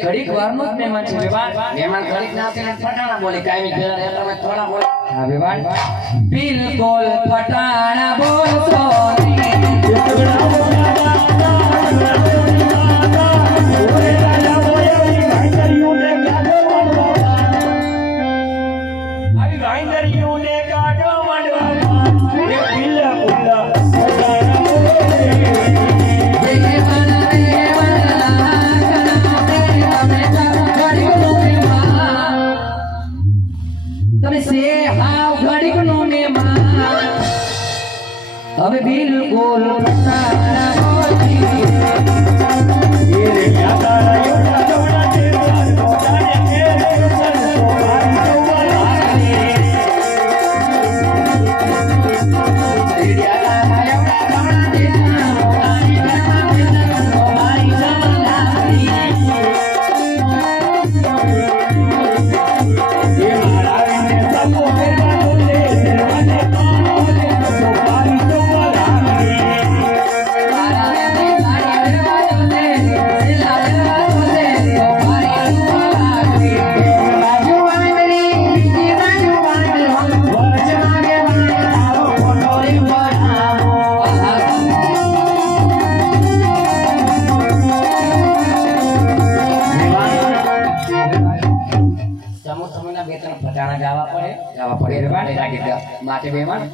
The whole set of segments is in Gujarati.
ઘડીક વારનો જ મહેમાન છે વેવાણ મહેમાન ઘડીક ના આપીને ફટાણા બોલે કાયમી ઘેર એટલે મેં થોડા બોલે હા વેવાણ બિલકુલ ફટાણા બોલતો હવે બિલકુલ ફટાણા બોલતી એ રે યાદારા યોડા જોડા છે જાણે કે સંતો મારી જોવાલાની એ યાદારા યોડા જોડા છે મારી જોવાલાની એ મારા ને સપો ફેરવા બોલે દરવાજે બોલે તો મારી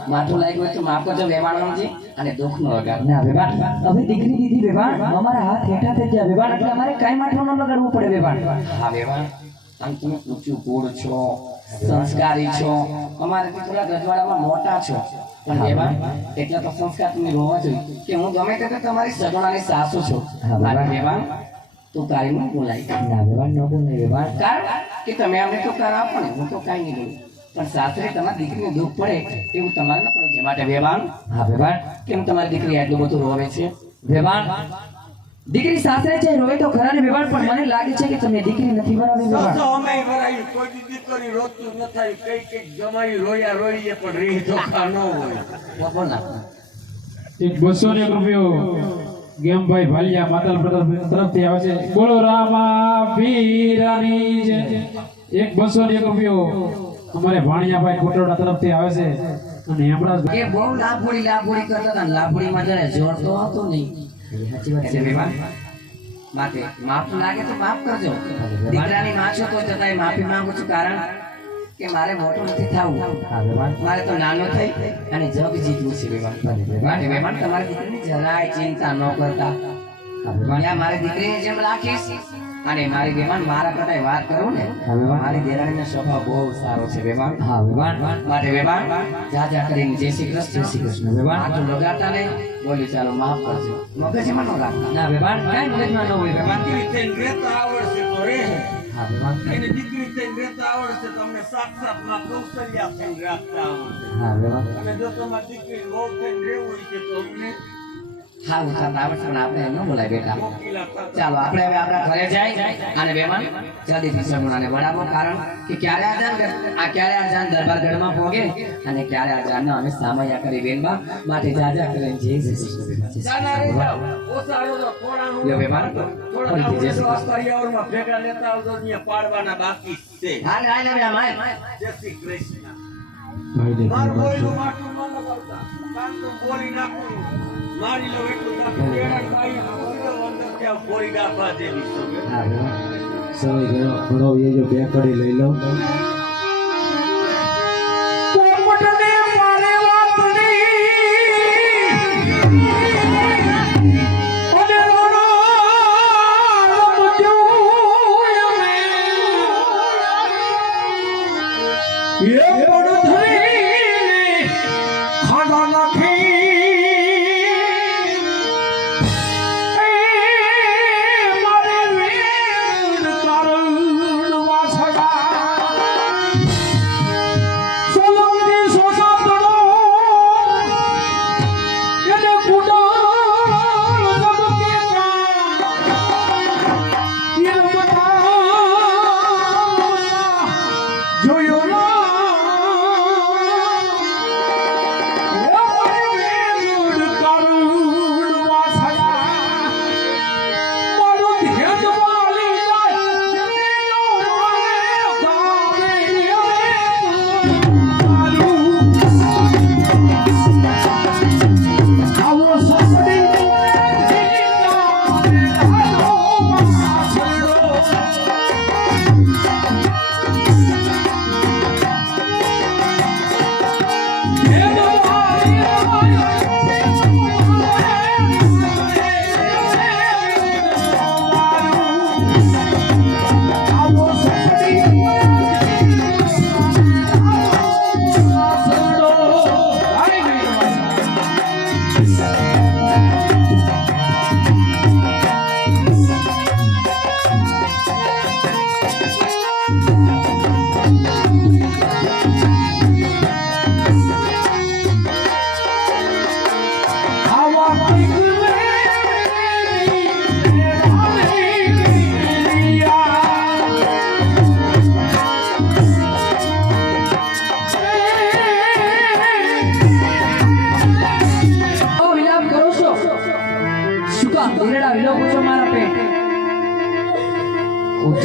માથું લાગ્યું તો માફ કરજો વેવાણ અને દુઃખ નો લગાડ ના વેવાણ હવે દીકરી દીધી વેવાણ અમારા હાથ હેઠા થઈ ગયા વેવાણ એટલે અમારે કાઈ માથું ન લગાડવું પડે વેવાણ હા વેવાણ આમ તમે ઊંચું કુળ છો સંસ્કારી છો અમારે થોડા રજવાડામાં મોટા છો પણ વેવાણ એટલા તો સંસ્કાર તમે હોવા જોઈએ કે હું ગમે તે તમારી સગુણાની સાસુ છું વેવાણ તું તારી ન બોલાય ના વેવાણ ન બોલાય વેવાણ કારણ કે તમે અમને તો કર આપો ને હું તો કાઈ નહીં બોલું પણ સાસરે તમારી દીકરીને દુઃખ પડે એવું તમારે ન કરવું છે માટે વેવાણ હા વેવાણ કેમ તમારી દીકરી આટલું બધું રોવે છે વેવાણ દીકરી સાસરે છે રોવે તો ખરા ને વેવાણ પણ મને લાગે છે કે તમે દીકરી નથી બનાવી વેવાણ તો અમે વરાઈ કોઈ દીકરી રોતું ન થાય કઈ જમાઈ રોયા રોઈએ પણ રીહ ધોખા ન હોય બોલના એક 200 રૂપિયો ગેમભાઈ ભાલિયા માતલ તરફથી આવે છે બોલો રામા વીરાની જય એક 200 રૂપિયો અમારે ભાણિયાભાઈ કોટોડા તરફથી આવે છે અને હેમરાજ કે બહુ લાભોડી કરતા હતા લાભોડીમાં જરા જોર તો હતો નહીં સાચી વાત છે વેવાણ માટે માફ લાગે તો માફ કરજો દીકરાની માં છો તો જતાય માફી માંગુ છું કારણ કે મારે મોટો નથી થવું મારે તો નાનો થઈ અને જગ જીતવું છે વેવાણ માટે વેવાણ તમારી દીકરીની જરાય ચિંતા ન કરતા મારી દીકરીને જેમ રાખીશ અને મારી વેવાણ મારા કરતા વાત કરું ને મારી દેરાણીનો સ્વભાવ બહુ સારો છે વેવાણ હા વેવાણ માટે વેવાણ જા કરીને જય શ્રી કૃષ્ણ વેવાણ આ તો લગાડતા ને બોલી ચાલો માફ કરજો મગજમાં ન રાખતા ના વેવાણ કાઈ મગજમાં ન હોય વેવાણ દીકરી થઈને રહેતા આવડશે તો રહે. હા વેવાણ એને દીકરી થઈને રહેતા આવડશે તો અમને સાક્ષાત માં કૌશલ્યા થઈને રાખતા આવડશે. હા વેવાણ અને જો તમારી દીકરી બહુ થઈને રહેવું છે તો અમને હા ઉતાર આવડશે પણ આપણે એમ ન બોલાય બેટા મોકીલા થતા. ચાલો આપણે હવે આપણા ઘરે જાય અને વેવાણ જલ્દીથી સગુણાને વડાવો કારણ કે ક્યારે આ જાન દરબાર ગઢમાં પોગે અને ક્યારે આ જાનનો અમે સામૈયા કરી બેનબા માટે જાજા કરીને જય શ્રી કૃષ્ણ જાના રહી જાઓ. ઓછા આવડો થોડાનું લ્યો વેવાણ થોડા ફરીથી જય શ્રી આવડો કૃષ્ણ કરિયાવરમાં ભેગા લેતા આવજો ને અહીંયા પાડવાના બાકી છે. હાલ હાલ હવે અમાય જય શ્રી કૃષ્ણ. ભાઈ દે મારું બોયલું માટલું ન લગાવતા. કાન તો બોલી નાખું. મારી લો એટલું નાખું. કેળા ખાઈ બોલી લો અંદર ત્યાં બોરી ગાભા જેવી છે. હા વેવાણ સમય ઘણો એ જો બે કડી લઈ લઉં પોપટને મારે વાતની ઓલે રોણો રમજોય મે એ પણ ધરીને ખાડા નાખી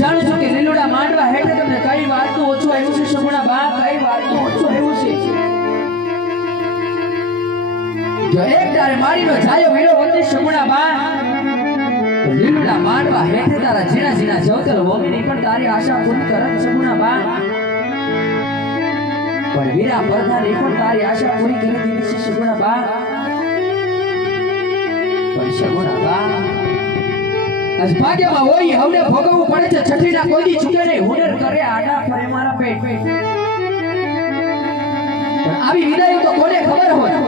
જાણું છું કે લીલુડા માંડવા હેઠે તમને કઈ વાતનું ઓછું આવ્યું છે સગુણા બા કઈ વાતનું ઓછું આવ્યું છે જો એક તારે મારીનો જાયો વીરો વંદે સગુણા બા તો લીલુડા માંડવા હેઠે તારા ઝીણા ઝીણા જવતર વોમીની પણ તારી આશા પૂરી કરત સગુણા બા પણ વીરા પરધારી પણ તારી આશા પૂરી કરી દીધી છે સગુણા બા પણ સગુણા બા આજ ભાગ્યમાં હોય હવને ભોગવવું પડે છે છઠ્ઠીના કોઈ દી ચૂકે નહીં હુનર કરે આડા ફરે મારા પેટ પણ આવી વિદાય તો કોને ખબર હોય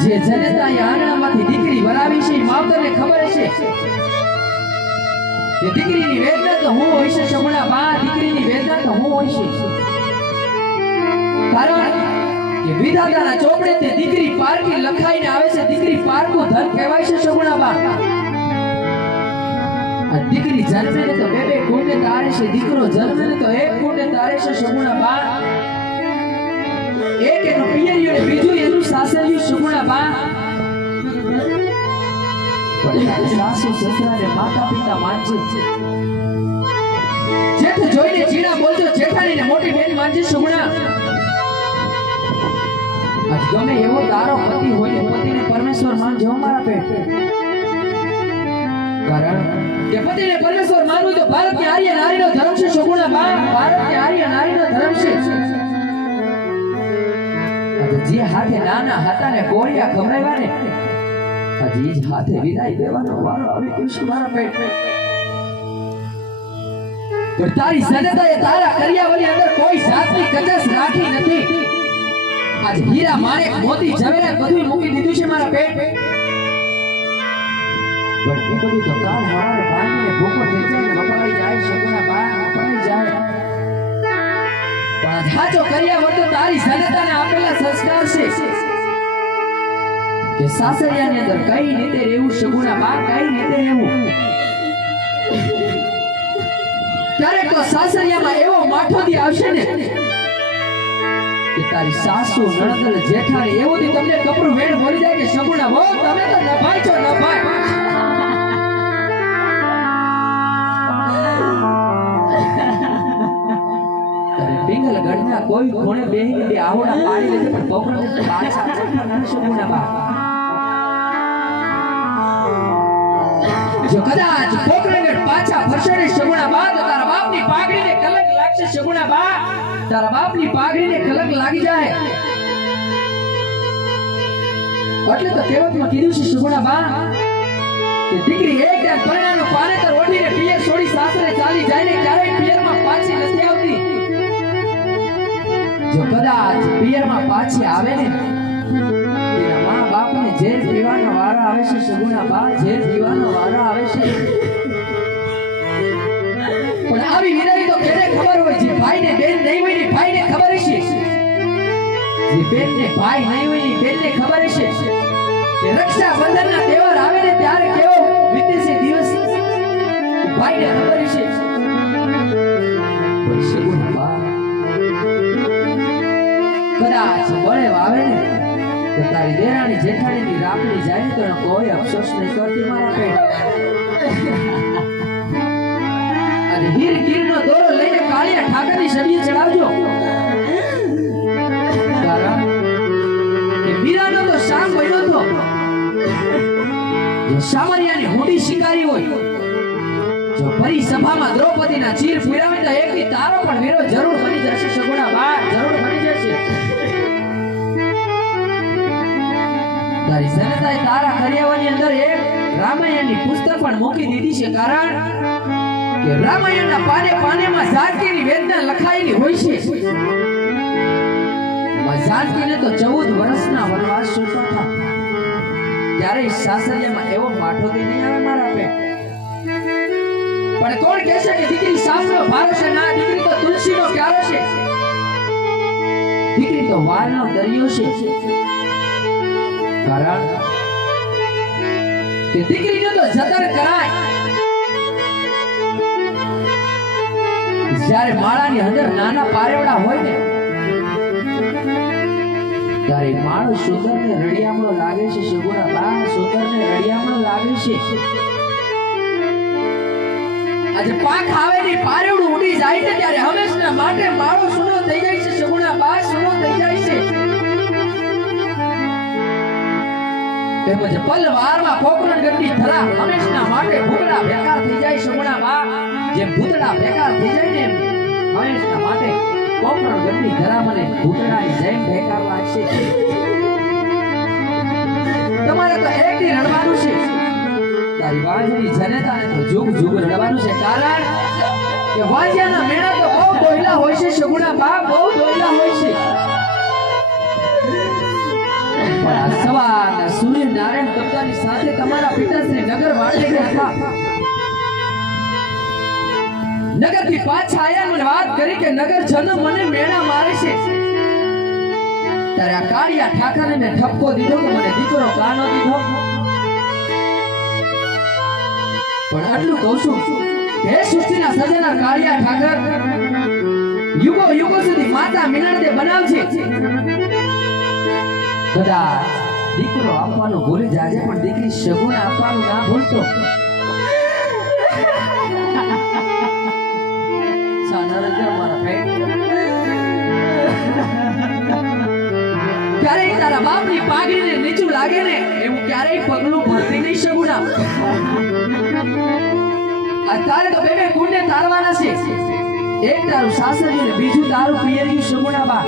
જે જનેતા આંગણામાંથી દીકરી વરાવી છે માવતરને ખબર છે કે દીકરીની વેદના તો હું હોય છે સગુણા બા દીકરીની વેદના તો હું હોય છે કારણ કે વિધાતાના ચોપડે તે દીકરી પારકી લખાઈને આવે છે દીકરી પારકું ધન કહેવાય છે સગુણા બા દીકરી જન્મે ને તો બે બે કુંડે તારે છે દીકરો જન્મે ને તો એક કુંડે તારે છે સગુણા બા એક એનું પિયરિયું ને બીજું એનું સાસરિયું સગુણા બા પણ સાસુ સસરા ને માતા પિતા માનજે જેઠ જોઈને ચીડા બોલજો જેઠાણી ને મોટી બેન માનજે સગુણા આજ ગમે એવો તારો પતિ હોય ને પતિને પરમેશ્વર માનજો મારા પેટ કારણ કે પતિને પરમેશ્વર માનવું તો ભારતની આર્ય નારીનો ધર્મ છે સગુણા બા ભારતની આર્ય નારીનો ધર્મ છે જે હાથે નાના હતા ને ગોળિયા ખવડાવ્યા ને હજી જ હાથે વિદાય દેવાનો વારો આવી ગયો છે મારા પેટ પણ તારી સજ્જતાએ તારા કરિયાવરની અંદર કોઈ જાતની કચાશ રાખી નથી આજ હીરા માણેક મોતી ઝવેરાત બધું મૂકી દીધું છે મારા પેટ પણ એ બધું તો કાલ સવારે ભાંગીને ભૂખો થઈ જાય ને વપરાઈ જાય સગુણા બા વપરાઈ જાય પણ આજ સાચો કર્યા વગર તારી જનતાને આપેલા સંસ્કાર છે કે સાસરિયાની અંદર કઈ રીતે રહેવું સગુણા બા કઈ રીતે રહેવું ક્યારેક તો સાસરિયામાં એવો માઠો દી આવશે ને કે તારી સાસુ નણંદ જેઠાણી એવું થી તમને કપડું વેણ ભરી જાય કે સગુણા હો તમે તો નભાઈ છો નભાઈ તારે પિંગલ ગઢના કોઈ ખૂણે બેહીને બે આવડા પાડી લેજે પણ બપોરે પાછા જતા સગુણા બા જો કદાચ પોકરણગઢ પાછા ફરશે સગુણા બા તો તારા બાપની પાઘડીને કલંક લાગશે સગુણા બા તારા બાપની પાઘડીને કલંક લાગી જાય એટલે તો કહેવતમાં કીધું છે સગુણા બા કે દીકરી એક ટાઈમ પરણાનું પાનેતર ઓઢીને પિયર છોડી સાસરે ચાલી જાય ને ક્યારેય પિયરમાં પાછી નથી આવતી જો કદાચ પિયરમાં પાછી આવે ને તેના મા બાપને ઝેર પીવાનો વારો આવે છે સગુણા બા ઝેર પીવાનો વારો આવે છે પણ આવી વિદાય તો કેને ખબર હોય જે ભાઈને બેન નહીં હોય ને ભાઈને ખબર હશે જે બેનને ભાઈ નહીં હોય ને બેનને ખબર હશે કે રક્ષાબંધનના તહેવાર આવે ને ત્યારે કેવો વીતે છે દિવસ ભાઈને ખબર હશે પણ સગુણા બા કદાચ બળે આવે ને તો તારી દેરાણી જેઠાણીની રાખડી જાય તો એનો કોઈ અફસોસ નહીં કરતી મારા પેટ અને હીર ગીરનો દોરો લઈને કાળિયા ઠાકરની છબીએ ચડાવજો કારણ કે મીરાનો તો શામ બન્યો તો જો સામરિયાની હુંડી શિકારી હોય જો પરી સભામાં દ્રૌપદીના ચીર ફેરાવે તો એકની તારો પણ વીરો જરૂર બની જશે સગુણા બા જરૂર બની જશે તારી જનતાએ તારા કર્યાવરની અંદર એક રામાયણની પુસ્તક પણ મૂકી દીધી છે કારણ કે રામાયણના પાને પાનેમાં જાનકીની વેદના લખાયેલી હોય છે જાનકીને તો 14 વર્ષના વનવાસ સોંપ્યા હતા ત્યારે સાસરિયામાં એવો માઠો દી નહીં આવે મારા પેટ પણ કોણ કહેશે કે દીકરી સાસનો ભારો છે ના દીકરી તો તુલસીનો પ્યારો છે દીકરી તો વાલનો દરિયો છે કારણ કે દીકરીને તો જતન કરાય જ્યારે માળાની અંદર નાના પારેવડા હોય ને ત્યારે માળો સુંદરને રડિયામણો લાગે છે સગુણા બા સુંદરને રડિયામણો લાગે છે આજે પાક આવે ને પારેવડું ઉડી જાય છે ત્યારે હંમેશા માટે માળો સુનો થઈ જાય છે સગુણા બા સુનો થઈ જાય છે તેમજ પલવારમાં પોકરણગઢની ધરા હંમેશા માટે ભૂતડા બેકાર થઈ જાય સગુણા બા જેમ ભૂતડા બેકાર થઈ જાય ને હંમેશા માટે પોકરણગઢની ધરા મને ભૂતડાની જેમ બેકાર લાગશે તમારે તો એકથી રડવાનું છે તારી વાંજની જનતાને તો જુગ જુગ રડવાનું છે કારણ કે વાંજિયાના મેળા તો બહુ દોયલા હોય છે સગુણા બા બહુ દોયલા હોય છે પણ આ સવારના સૂર્યનારાયણ તપતાની સાથે તમારા પિતાશ્રી નગર વાળે ગયા હતા નગરથી પાછા આયા મને વાત કરી કે નગર જનો મને મેળા મારે છે ત્યારે આ કાળિયા ઠાકરને મેં ઠપકો દીધો કે મને દીકરો કાનો દીધો પણ આટલું કહું છું હે સૃષ્ટિના સર્જનાર કાળિયા ઠાકર યુગો યુગો સુધી માતા મીનાને બનાવજે કદાચ દીકરો આપવાનું ભૂલી જાજે પણ દીકરી સગુણ આપવાનું ના ભૂલતો ક્યારેય તારા બાપની પાઘડીને નીચું લાગે ને એવું ક્યારેય પગલું ભરતી નહીં સગુણા આ તારે તો બે કુંડે તારવાના છે એક તારું સાસરિયું ને બીજું તારું પિયરિયું સગુણા બા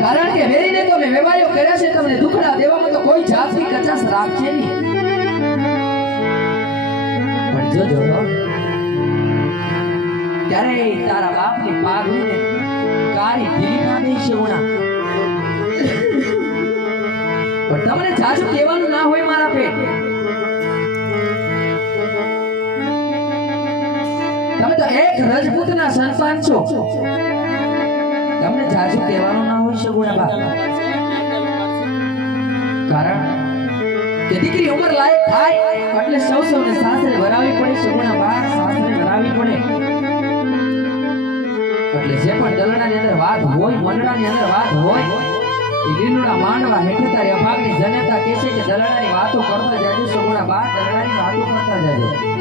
કારણ કે વેરીને તો મેં વેવાયો કર્યા છે તમને દુખડા દેવામાં તો કોઈ જાતની કચાશ રાખશે નહીં પણ જોજો ક્યારેય તારા બાપની પાઘડીને કારી ઢીલી ના દઈ છે ઉણા પણ તમને જાજુ કહેવાનું ના હોય મારા પેટ તમે તો એક રજપૂતના સંતાન છો તમને જાજુ કહેવાનું ના હોય સગુણા બા કારણ કે દીકરી ઉંમર લાયક થાય એટલે સૌને સાસરે વરાવી પડે સગુણા બા સાસરે વરાવી પડે એટલે જે પણ દલણાની અંદર વાત હોય મંડળાની અંદર વાત હોય એ લીલુડા માંડવા હેઠે તારી અભાગની જનતા કહે છે કે દલણાની વાતો કરતા જાજો સગુણા બા દલણાની વાતો કરતા જાજો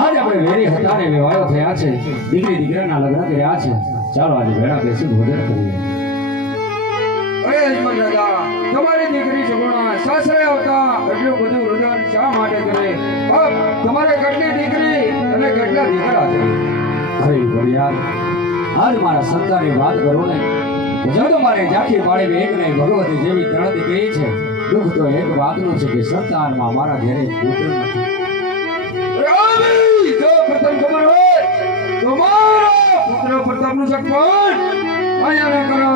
આજ આપણે વેરી હતા ને વિવાહો થયા છે, દીકરી દીકરાના લગ્ન કર્યા છે. ચાલો આજે ભેળા બેસી ભોજન કરીએ. યજમાન દાદા, તમારી દીકરી સગુણા સાસરે આવતા એટલું બધું રુદન શા માટે કરે? બાપ, તમારે કેટલી દીકરી અને કેટલા દીકરા છે? અરે ભડિયાર, આજ મારા સંતાનની વાત કરું ને, જો તો મારે ઝાંખી પાડી એક નહીં ભગવતી જેવી 3 દીકરી છે. દુઃખ તો એક વાતનું છે કે સંતાનમાં મારા ઘરે પુત્ર નથી. રામી, જો પ્રથમ ખબર હોય તો મારા પુત્ર પ્રતાપનું સગપણ અહીંયા ન કરો.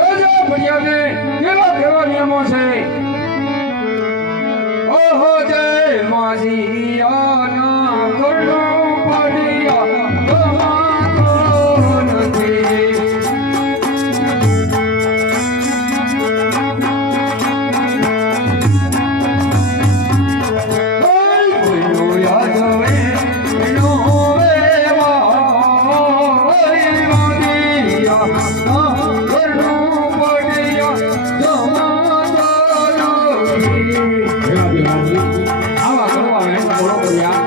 રાજા ભણ્યાને કેવા કેવા નિયમો છે? ઓહો જય માજી આના કરનો પાડિયા તમાતો નથી. આવા કરવા વેણ બોલો ભડિયાર.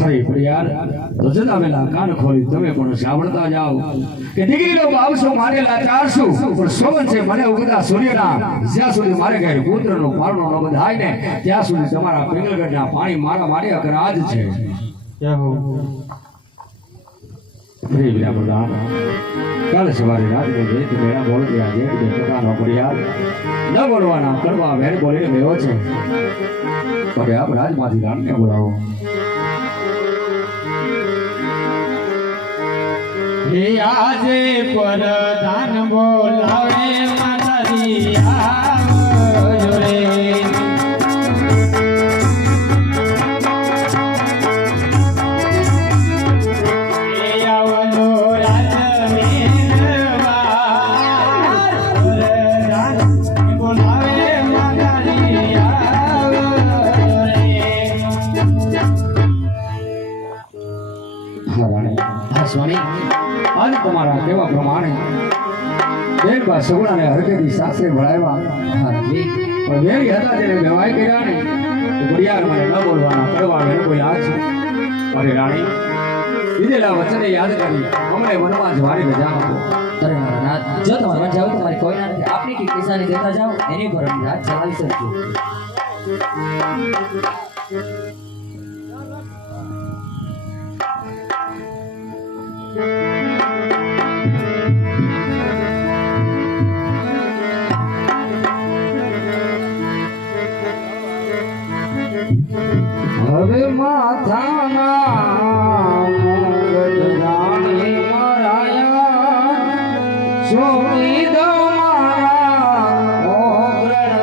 હરી ભડિયાર, તો જતા વેલા કાન ખોલી તમે પણ સાંભળતા જાઓ કે દીકરીનો બાવસો મારે લાચારશું, પણ સોવન છે મને ઉગતા સૂર્યના. જ્યાં સુધી મારે ઘેર પુત્રનો પારણો ન બંધાય ને ત્યાં સુધી તમારા પિંગલગઢના પાણી મારા માટે અકરાજ છે. હરે વીરા પ્રધાન, કાલે સવારે રાત્રે વેદ મેળા બોલતી આજે બે પ્રકારનો ભડિયાર ન બોલવાના કરવા વેર બોલીને ગયો છે. હવે આપ રાજમાંથી રાણને બોલાવો. આજે પરધાન બોલાવે માતાજી આવજો રે. સ્વામી, આજ તમારા કેવા પ્રમાણે બેન બા સગુણાને હરકેથી સાસરે ભળાવ્યા, પણ વેરી હતા તેને વ્યવહાર કર્યા ને ભડિયાર મને ન બોલવાના કરવા મેં કોઈ આ છે. અરે રાણી, દીધેલા વચને યાદ કરી અમને વનમાં જવાની રજા આપો. અરે મારા નાથ, જો તમારે મન જાવ તો મારી કોઈ ના નથી. આપની કઈક નિશાની દેતા જાઓ, એની પર અમે રાત ચલાવી શકજો. હવે માથાના મુગટ રાણી મરાયા સોની દમારા ઓગણ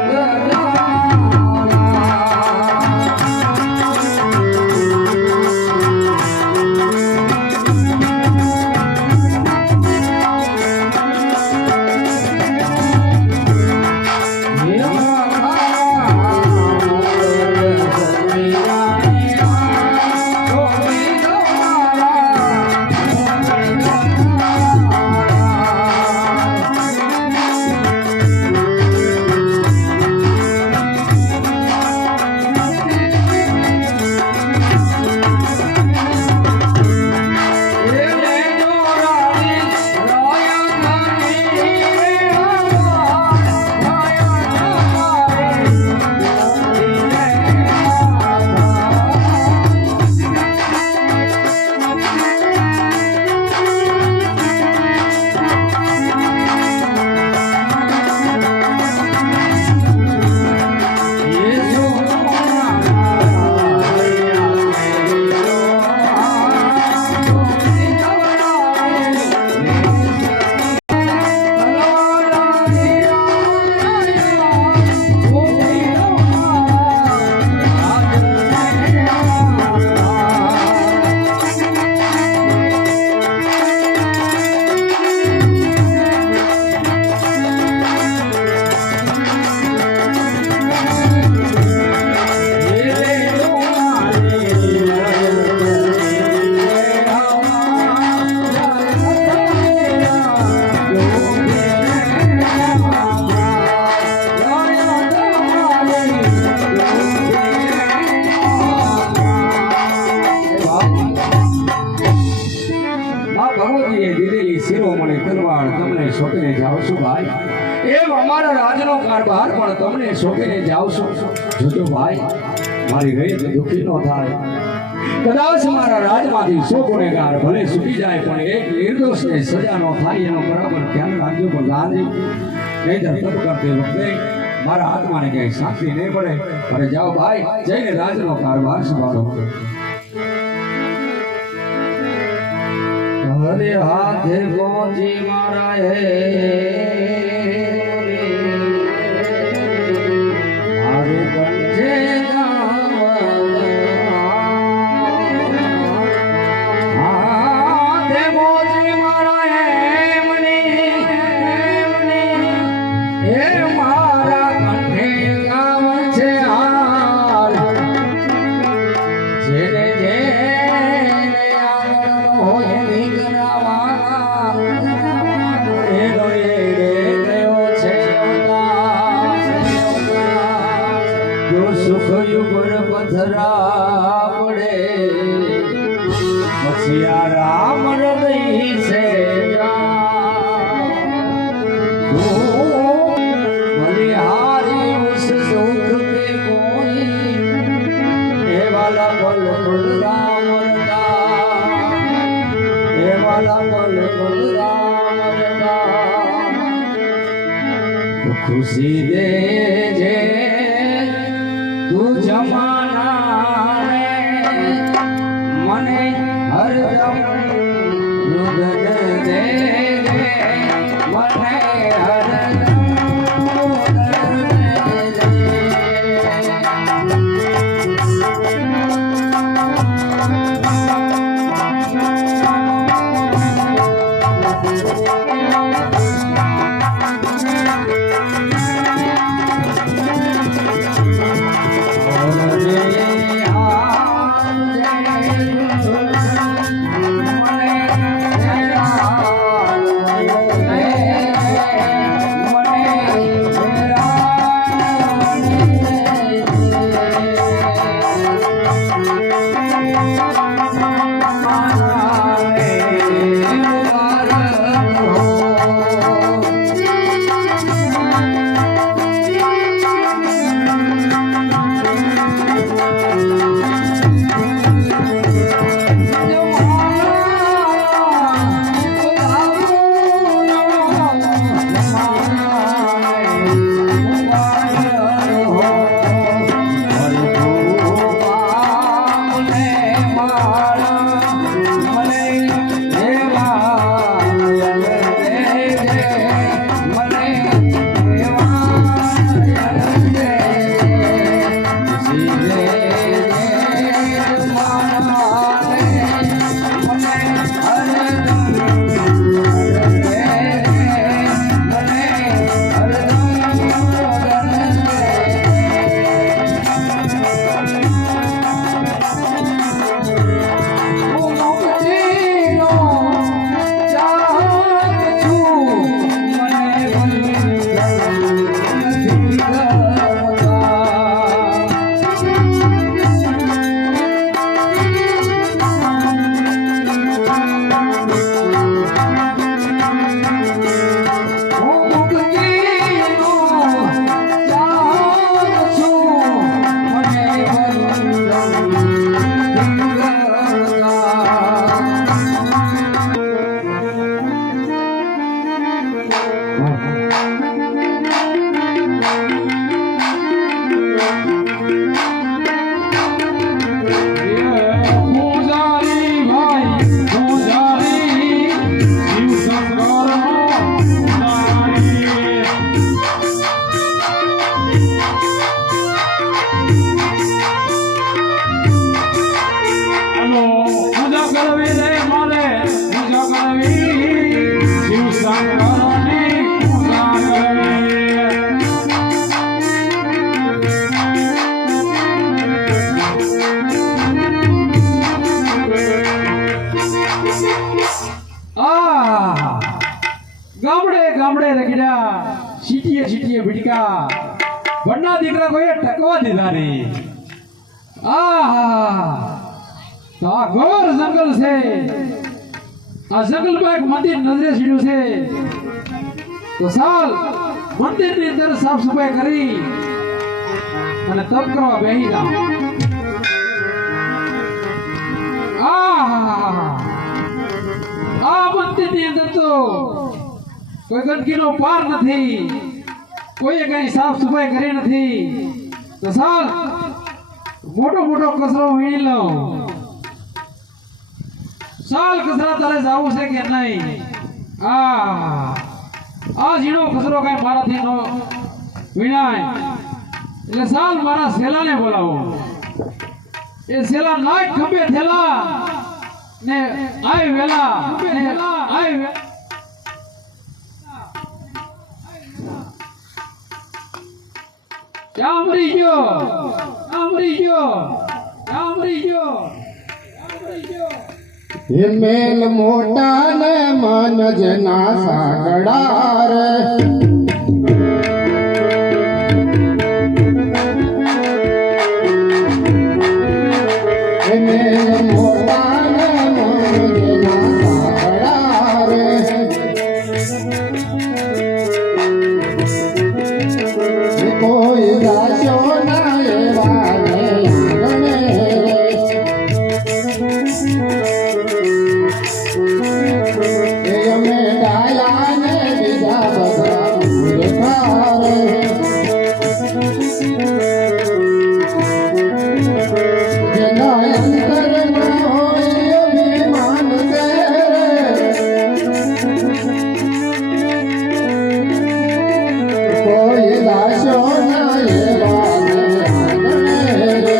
શિરોમણી તલવાર તમને સોંપીને જાઉં છું ભાઈ. એમ અમારા રાજનો કારભાર પણ તમને સોંપીને જાઉં છું. જોજો ભાઈ, મારી રીત દુઃખી ન થાય. કદાચ મારા રાજમાંથી 100 ગુનેગાર ભલે છૂટી જાય પણ એક નિર્દોષને સજા ન થાય એનો બરાબર ધ્યાન રાખજો પ્રધાનજી. નહીંતર તપ કરતી વખતે મારા આત્માને ક્યાંય શાંતિ નહીં પડે. અને જાઓ ભાઈ, જઈને રાજનો કારભાર સંભાળો. હરે હાથે પહોંચી મારા હે મારે કંઠે હાથે પહોંચી મારા હે હે મારા કંઠે ગાવ છે હાર જેને પથરા પડે પછી આ રામ હૃદય છે બલિહારી ઉસ સુખ કે કોઈ એ વાલા પલ પલ રામ એ વાલા પલ પલ રામ ખુશી દે જે તું જમાના મને હરદમ રુદન દે મને હરદમ ગામડે રખડ્યા સીટીએ સીટીએ ભીડકા વડના દીકરા કોઈએ ટકવા દીધા રે આહા તો આ ઘોર જંગલ છે આ જંગલમાં એક મંદિર નજરે સીડ્યું છે તો સાલ મંદિરની અંદર સાફ સફાઈ કરી અને તપ કરવા બેસી જાઓ આ મંદિરની અંદર તો કોઈ ગંદકીનો પાર નથી કોઈએ કઈ સાફ સફાઈ કરી નથી તો સાલ મોટો મોટો કચરો વીણી લો સાલ કચરા તારે જાવું છે કે નહીં આ ઝીણો કચરો કઈ મારાથી નો વીણાય એટલે સાલ મારા સેલાને બોલાવો એ સેલા નાક ખંભે થેલા ને આય વેલા આય ચામરી ગયો હિમેલ મોટા ને માનજ ના સાગડા રે હિમેલ મોટા ને માનજ ના સાગડા રે કોઈ રાશો ના એવા ને આંગણે અમે ડાયા ને બીજા બધા મૂર્ખા રે જેના અંતરમાં હોય અભિમાન કરે કોઈ દાશો ના એવા ને આંગણે રે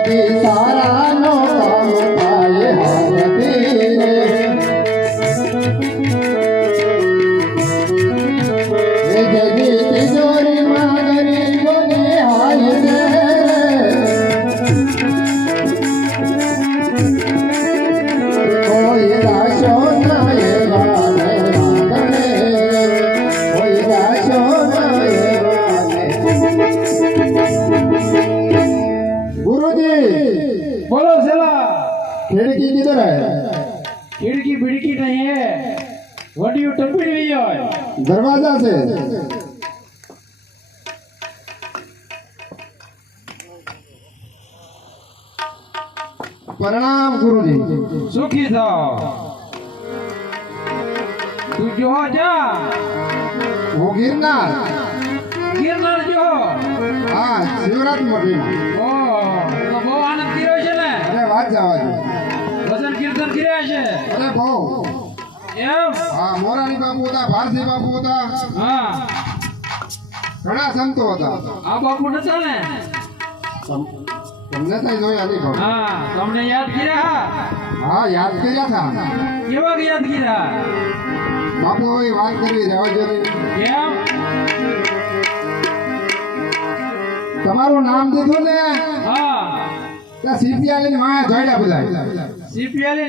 કદી સારા નો કામ થાય હારતી રે એ જગી તિજોરી માં ગરીબોને હાય દે કોઈ દાશો ના એવા ને આંગણે કોઈ દાશો ના એવા ને गुरुजी बोलो सेला खिड़की किधर है खिड़की बिड़की नहीं है वडियो टपी हुई है दरवाजा से प्रणाम गुरुजी सुखी था तू जो हो जा वो गिरनार गिरनार जो हाँ शिवरात मोटी ओ तो બહુ આનંદ કર્યો છે ને अरे વાત જવા દો ભજન કીર્તન કર્યા છે અરે બહુ એમ હા મોરારી બાપુ હતા ભારતી બાપુ હતા હા ઘણા સંતો હતા આ બાપુ નતા ને તમને તો જોયા નહીં ખબર હા તમને યાદ કર્યા હા યાદ કર્યા હતા કેવા યાદ કર્યા બાપુ એ વાત કરવી રહેવા જો કેમ તમારું નામ દીધું ને હા ત્યાં સીપિયા લઈને વાયા જોડ્યા બધા સીપીએલ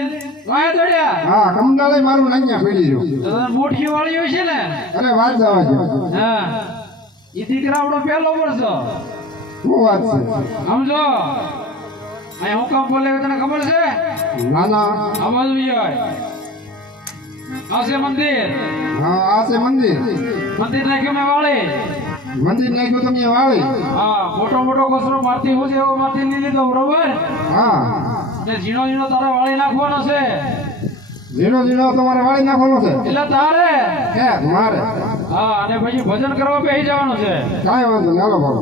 વાય દોડ્યા હા કમડાલે મારું નાન્યા પડી રહ્યું તો મોટી વાળીઓ છે ને અરે વાત જવા દો હા ઈ દીકરાવડો પહેલો વર્ષો શું વાત છે સમજો અહીં હું કામ બોલે તને ખબર છે ના ના આ બાજુ હોય આ છે મંદિર હા આ છે મંદિર મંદિર નાખ્યું મેં વાળી મંદિર નાખ્યું તમે વાળી હા મોટો મોટો કચરો મારતી હું છે એવો મારતી લઈ લીધો બરોબર હા એટલે ઝીણો ઝીણો તારે વાળી નાખવાનો છે ઝીણો ઝીણો તમારે વાળી નાખવાનો છે એટલે તારે હે મારે હા અને પછી ભજન કરવા બેસી જવાનું છે કાંઈ વાંધો નહીં હાલો બોલો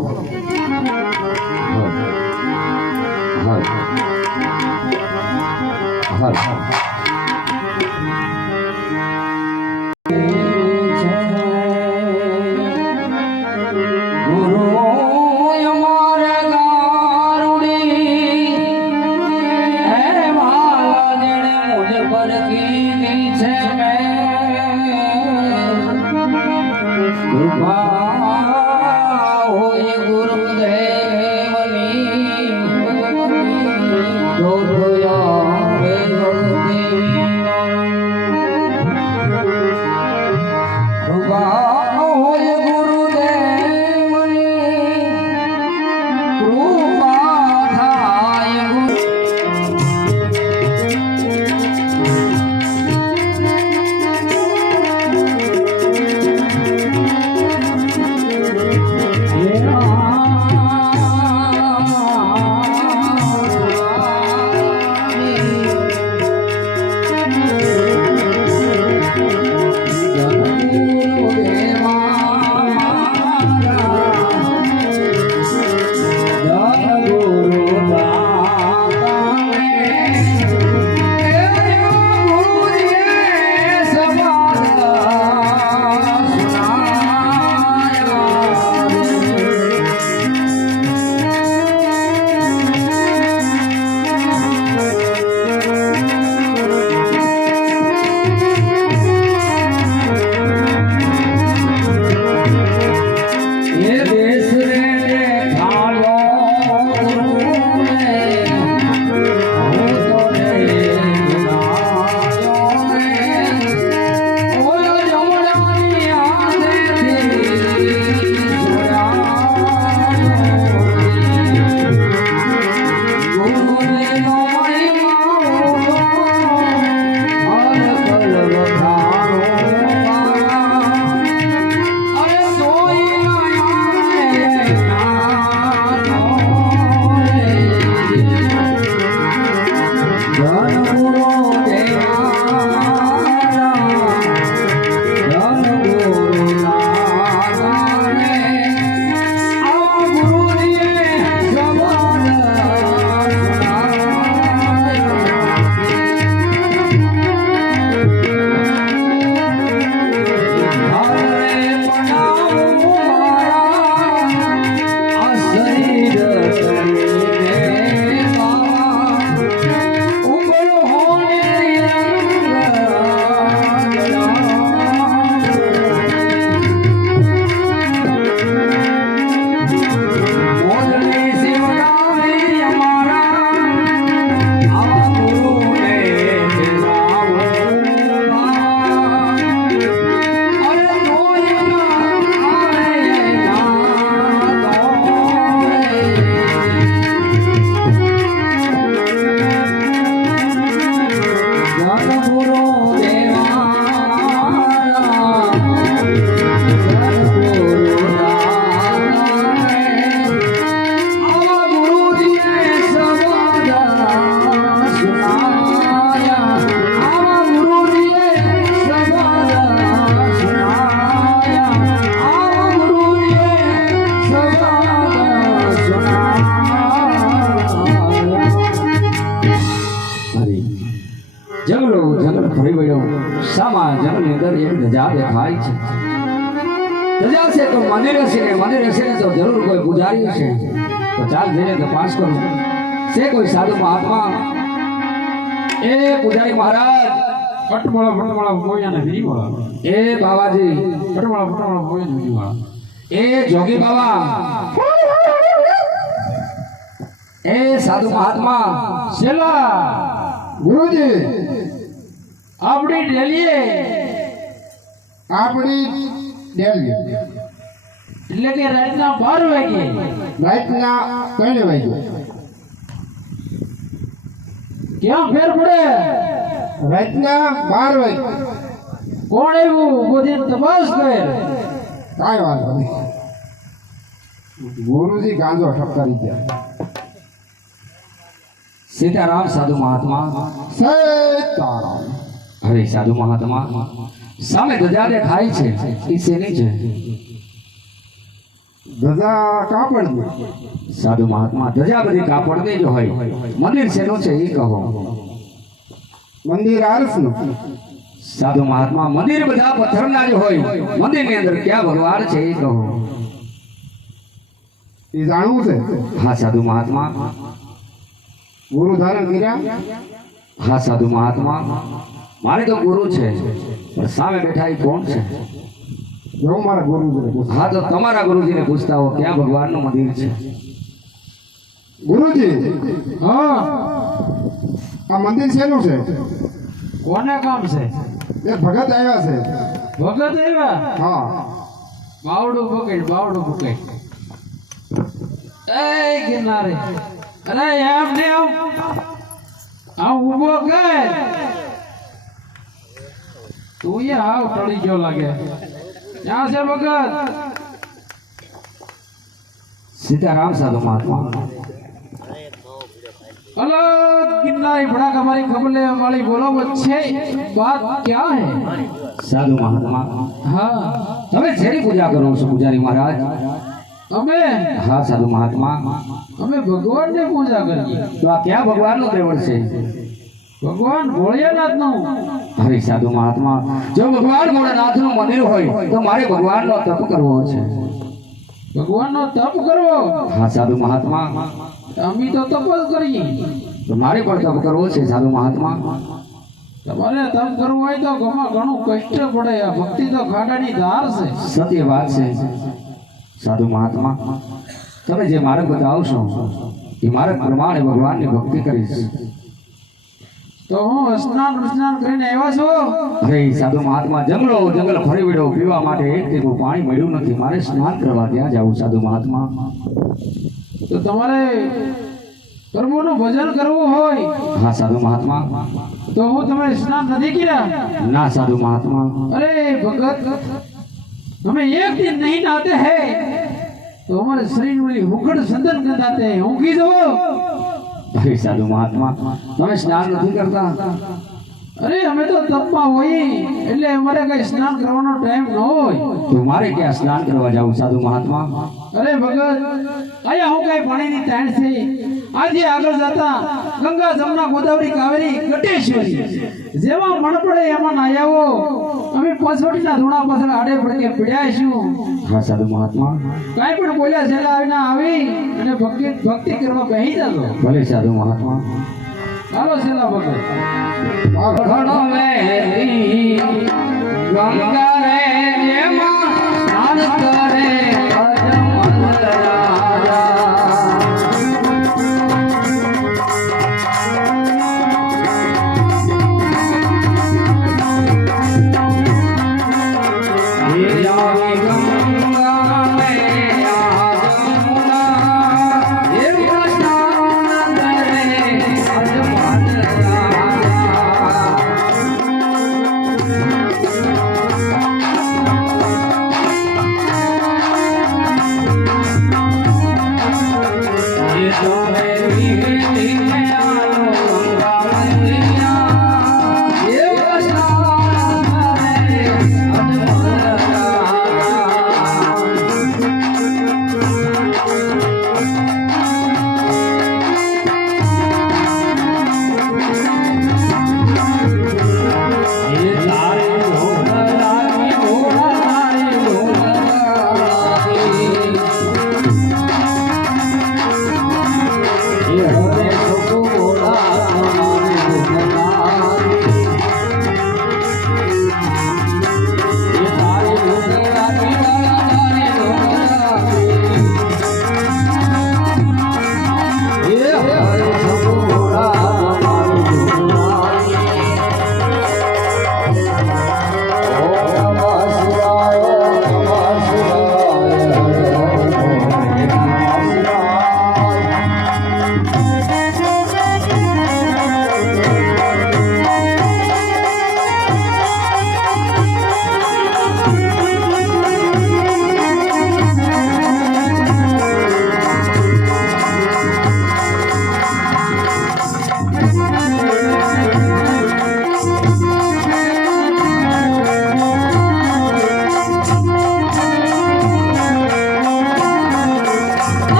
ગુરુદેવની જંગલો જંગલ ફરી વળ્યો સામા જંગલની અંદર એક ધજા દેખાય છે ધજા છે તો મંદિર હશે ને તો જરૂર કોઈ પૂજારી છે તો ચાલ જઈને તપાસ કરું છે કોઈ સાધુ મહાત્મા એ પૂજારી મહારાજ પટમળા મોયાને વીરીવાળા એ બાવાજી પટમળા મોયાને વીરીવાળા એ જોગી બાબા એ સાધુ મહાત્મા છેલ્લા ગુરુજી આપણી ડેલીએ આપણી ડેલી એટલે કે રાતના 12 વાગે રાતના 3 વાગે ક્યાં ફેર પડે રાતના 12 વાગે કોણ આવ્યું બધી તપાસ કર કાંઈ વાંધો નહીં ગુરુજી ગાંજો ઠપકારી ગયા સીતારામ સાધુ મહાત્મા સીતારામ અરે સાધુ મહાત્મા સામે ધજા દેખાય છે એ શેની છે ધજા કાપડ સાધુ મહાત્મા ધજા બધી કાપડની જ હોય મંદિર શેનું છે એ કહો મંદિર આરસનું સાધુ મહાત્મા મંદિર બધા પથ્થરના જ હોય મંદિરની અંદર ક્યાં ભગવાન છે એ કહો એ જાણવું છે હા સાધુ મહાત્મા ગુરુ ધારણ કર્યા હા સાધુ મહાત્મા મારે તો ગુરુ છે પણ સામે બેઠા એ કોણ છે જો મારા ગુરુજીને પૂછો. હા તો તમારા ગુરુજીને પૂછતા હો ક્યાં ભગવાનનું મંદિર છે ગુરુજી હા આ મંદિર શેનું છે કોને કામ છે એ ભગત આવ્યા છે ભગત આવ્યા હા બાવડું પકડ એ ગિરનારે અરે એમ ને આમ ઊભો કર તું એ હાવ ટળી ગયો લાગે ક્યાં છે ભગત સીતારામ સાધુ મહાત્મા हेलो किन्नारी बड़ा हमारी खबर ले वाली बोलो बच्चे बात क्या है સાધુ મહાત્મા हाँ તમે જેની પૂજા કરો છો પૂજારી મહારાજ हमें હા સાધુ મહાત્મા हमें भगवान ने पूजा करिए તો આ ક્યાં ભગવાનનો તહેવાર છે भगवान भोलेनाथ नो હરે સાધુ મહાત્મા જો ભગવાન ભોળાનાથનું મંદિર હોય તો મારે ભગવાનનો તપ કરવો છે भगवान नो तप करो હા સાધુ મહાત્મા अमी तो तप करिए તો મારે પણ તપ કરવો છે સાધુ મહાત્મા તમારે તપ કરવું હોય તો ઘણું કષ્ટ પડે આ ભક્તિ તો ખાડાની ધાર છે સત્ય વાત છે સાધુ મહાત્મા તમે જે માર્ગ બતાવશો એ માર્ગ પ્રમાણે ભગવાનની ભક્તિ કરીશ તો હું સ્નાન કરીને આવ્યા છો અરે સાધુ મહાત્મા જંગલ ફરી વળ્યો પીવા માટે એક ટીપું પાણી મળ્યું નથી મારે સ્નાન કરવા ત્યાં જાવું સાધુ મહાત્મા તો તમારે પ્રભુનું ભજન કરવું હોય હા સાધુ મહાત્મા તો હું તમે સ્નાન નથી કર્યા ના સાધુ મહાત્मा अरे भगत हमें एक दिन नहीं नहाते हैं तो हमारे शरीर में हुकड़ संदन कर जाते हैं हूँ की दो अरे साधु महात्मा તમે સ્નાન નથી કરતા अरे हमें तो तप में होई એટલે અમારે કઈ સ્નાન કરવાનો ટાઈમ ન હોય તો મારે ક્યાં સ્નાન કરવા જાવું સાધુ મહાત્મા અરે ભગત આયા હું કઈ પાણીની તાણ છે આજે આગળ જતા ગંગા જમના ગોદાવરી કાવેરી ગટેશ્વરી જેમાં મણ પડે એમાં નાયાવો અમે પસવટીના ધૂણા પાછળ આડે પડકે પીડ્યાશું હા સાધુ મહાત્મા કાઈ પણ બોલ્યા છેલ્લા આવીને આવી અને ભક્તિ કરવા બેહી જતો ભલે સાધુ મહાત્મા ચાલો છેલ્લા ભગત ઘણો વેરી ગંગા રે જેમાં સ્નાન કરે અજમલ રાજા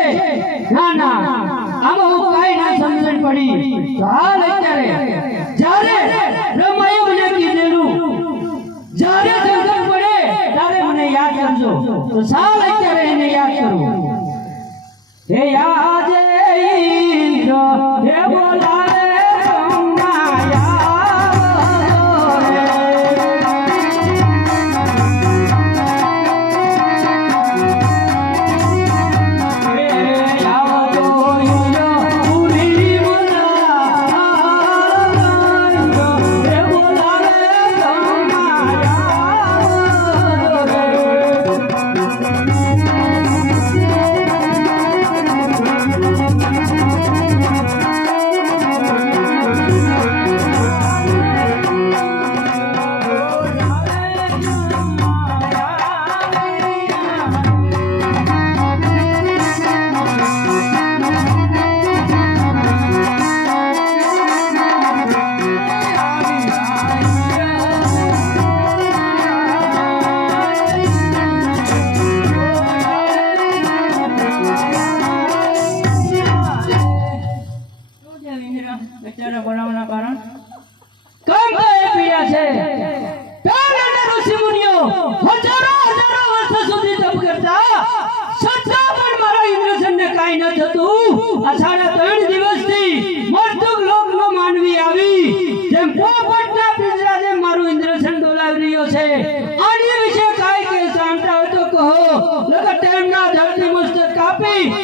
છે ના ના આમાં હું કાઈ ના સમજણ પડી તો હાલ અત્યારે જ્યારે રમાયું મને કીધેલું જ્યારે સંકટ પડે ત્યારે મને યાદ કરજો તો સાલ અત્યારે એને યાદ કરું હે યાદ ઈન્દ્ર હે બોલાવે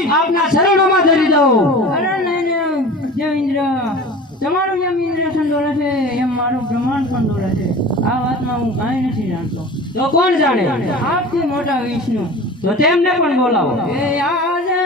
આપના શરણોમાં ધરી દઉં અરે નહીં દેવેન્દ્ર તમારું જેમ ઇન્દ્રસન ડોલે છે એમ મારું બ્રહ્માંડ પણ ડોલે છે આ વાતમાં હું કાંઈ નથી જાણતો તો કોણ જાણે આપથી મોટા વિષ્ણુ તો તેમને પણ બોલાવો એ આજે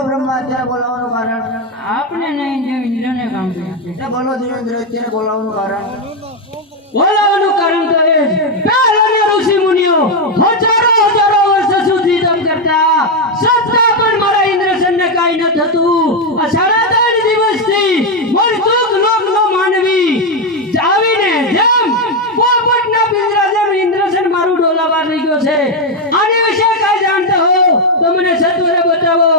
બ્રહ્મા બોલાવે આપને નહીં દેવેન્દ્રને કામ કર્યું બોલો દેવેન્દ્ર અત્યારે બોલાવવાનું કારણ બોલાવાનું કારણ તો એ જ પહેલાના ઋષિ મુનિઓ હજારો વર્ષ સુધી તપ કરતા છતાં પણ મારા ઇન્દ્રસનને કાઈ ન થતું આ 3.5 દિવસથી મરતુક લોકનો માનવી આવીને જેમ પોપટના પિંજરા જેમ ઇન્દ્રસન મારું ડોલાવા થઈ ગયો છે આની વિશે કાઈ જાણતા હો તો મને સત્વરે બતાવો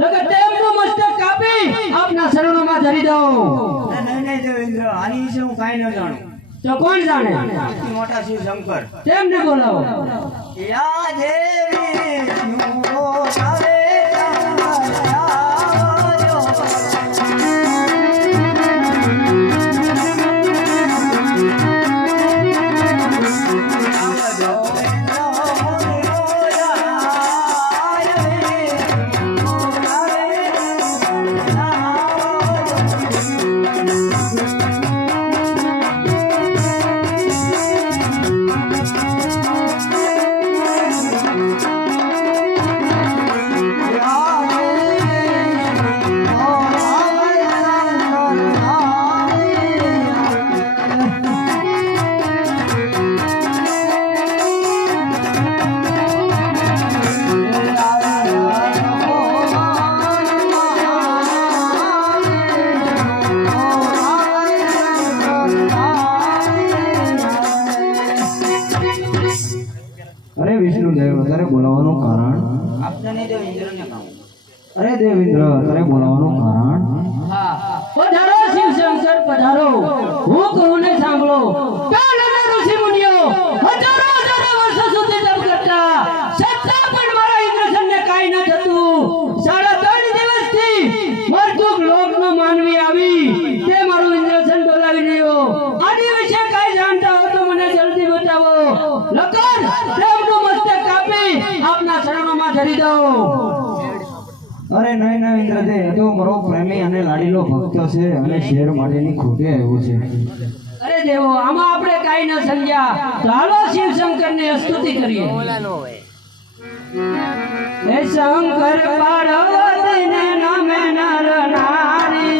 લગત તેમનું મસ્તક કાપી આપના શરણોમાં ધરી દઉં નહીં દેવેન્દ્ર આની વિશે હું કાંઈ ન જાણું તો કોણ જાણે સૌથી મોટા શિવ શંકર તેમને બોલાવો યા દેવી બોલાવે તારે બોલાવવાનું કારણ આપને નહીં દેવેન્દ્રને કામ અરે દેવેન્દ્ર તારે બોલાવવાનું કારણ હા પધારો શિવ શંકર પધારો હું કહું ને સાંભળો પહેલાના ઋષિ મુનિઓ હજારો વર્ષો સુધી તપ કરતા છતાં પણ મારા ઇન્દ્રસનને કાઈ ન થતું 3.5 દિવસથી નહીં નહીં ઇન્દ્રદેવ એ તો મારો પ્રેમી અને લાડીલો ભક્ત છે અને શેર માટેની ખોટે આવ્યો છે. અરે દેવો આમાં આપણે કાઈ ન સમજ્યા. ચાલો શિવ શંકર ની સ્તુતિ કરીએ. હે શંકર પાર્વતી ને નામે નર નારી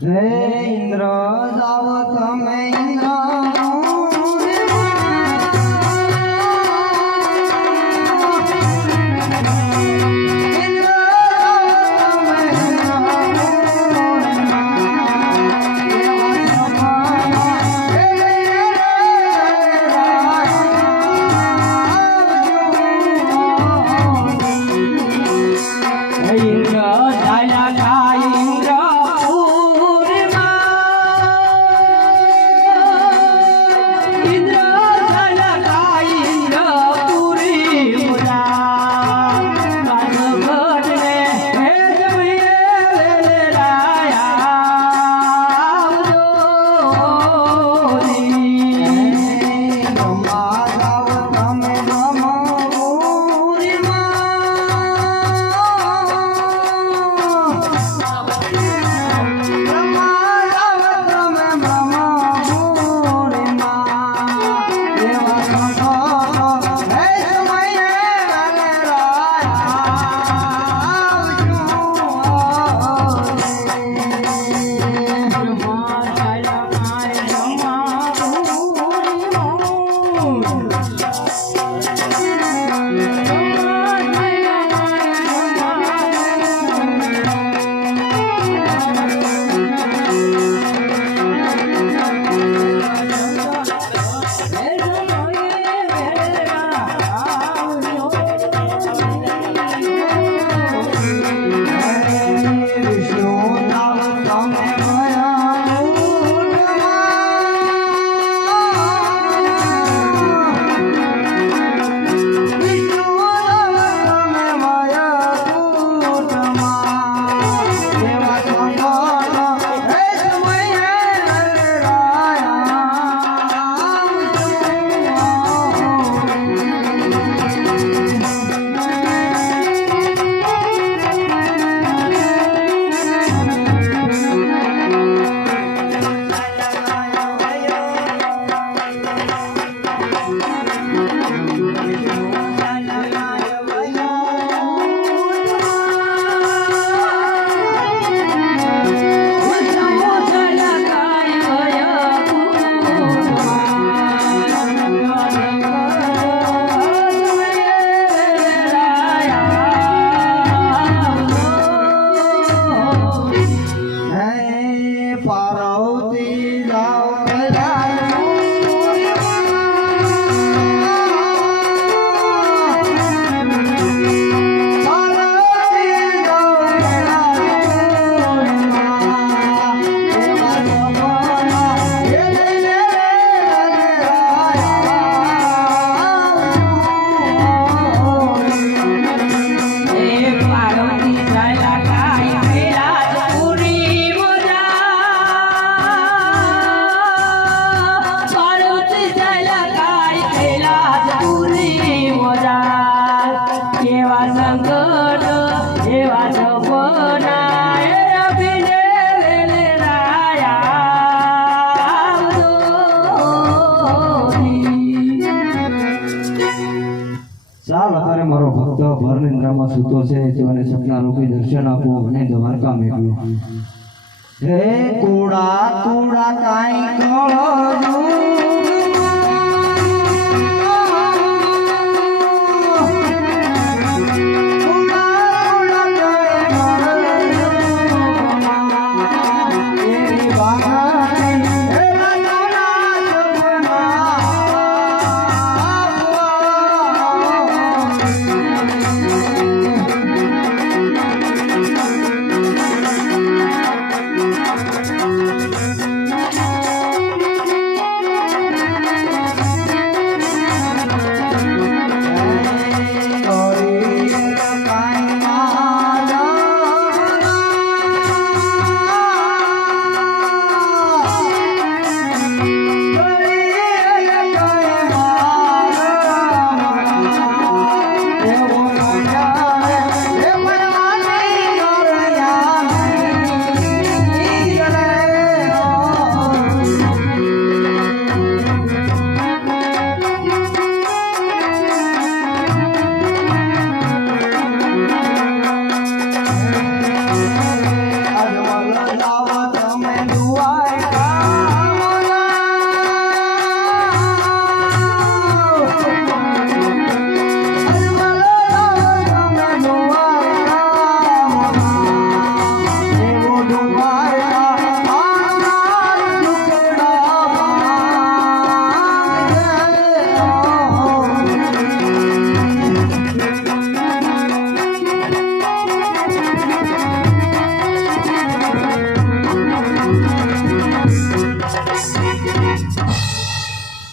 હે ઇન્દ્ર જાવ તમે ઇન્દ્ર ઇન્દ્ર અને સપના રૂપી દર્શન આપો અને દ્વારકા મેળવ્યું. હે કુડા કુડા કાઈ કરો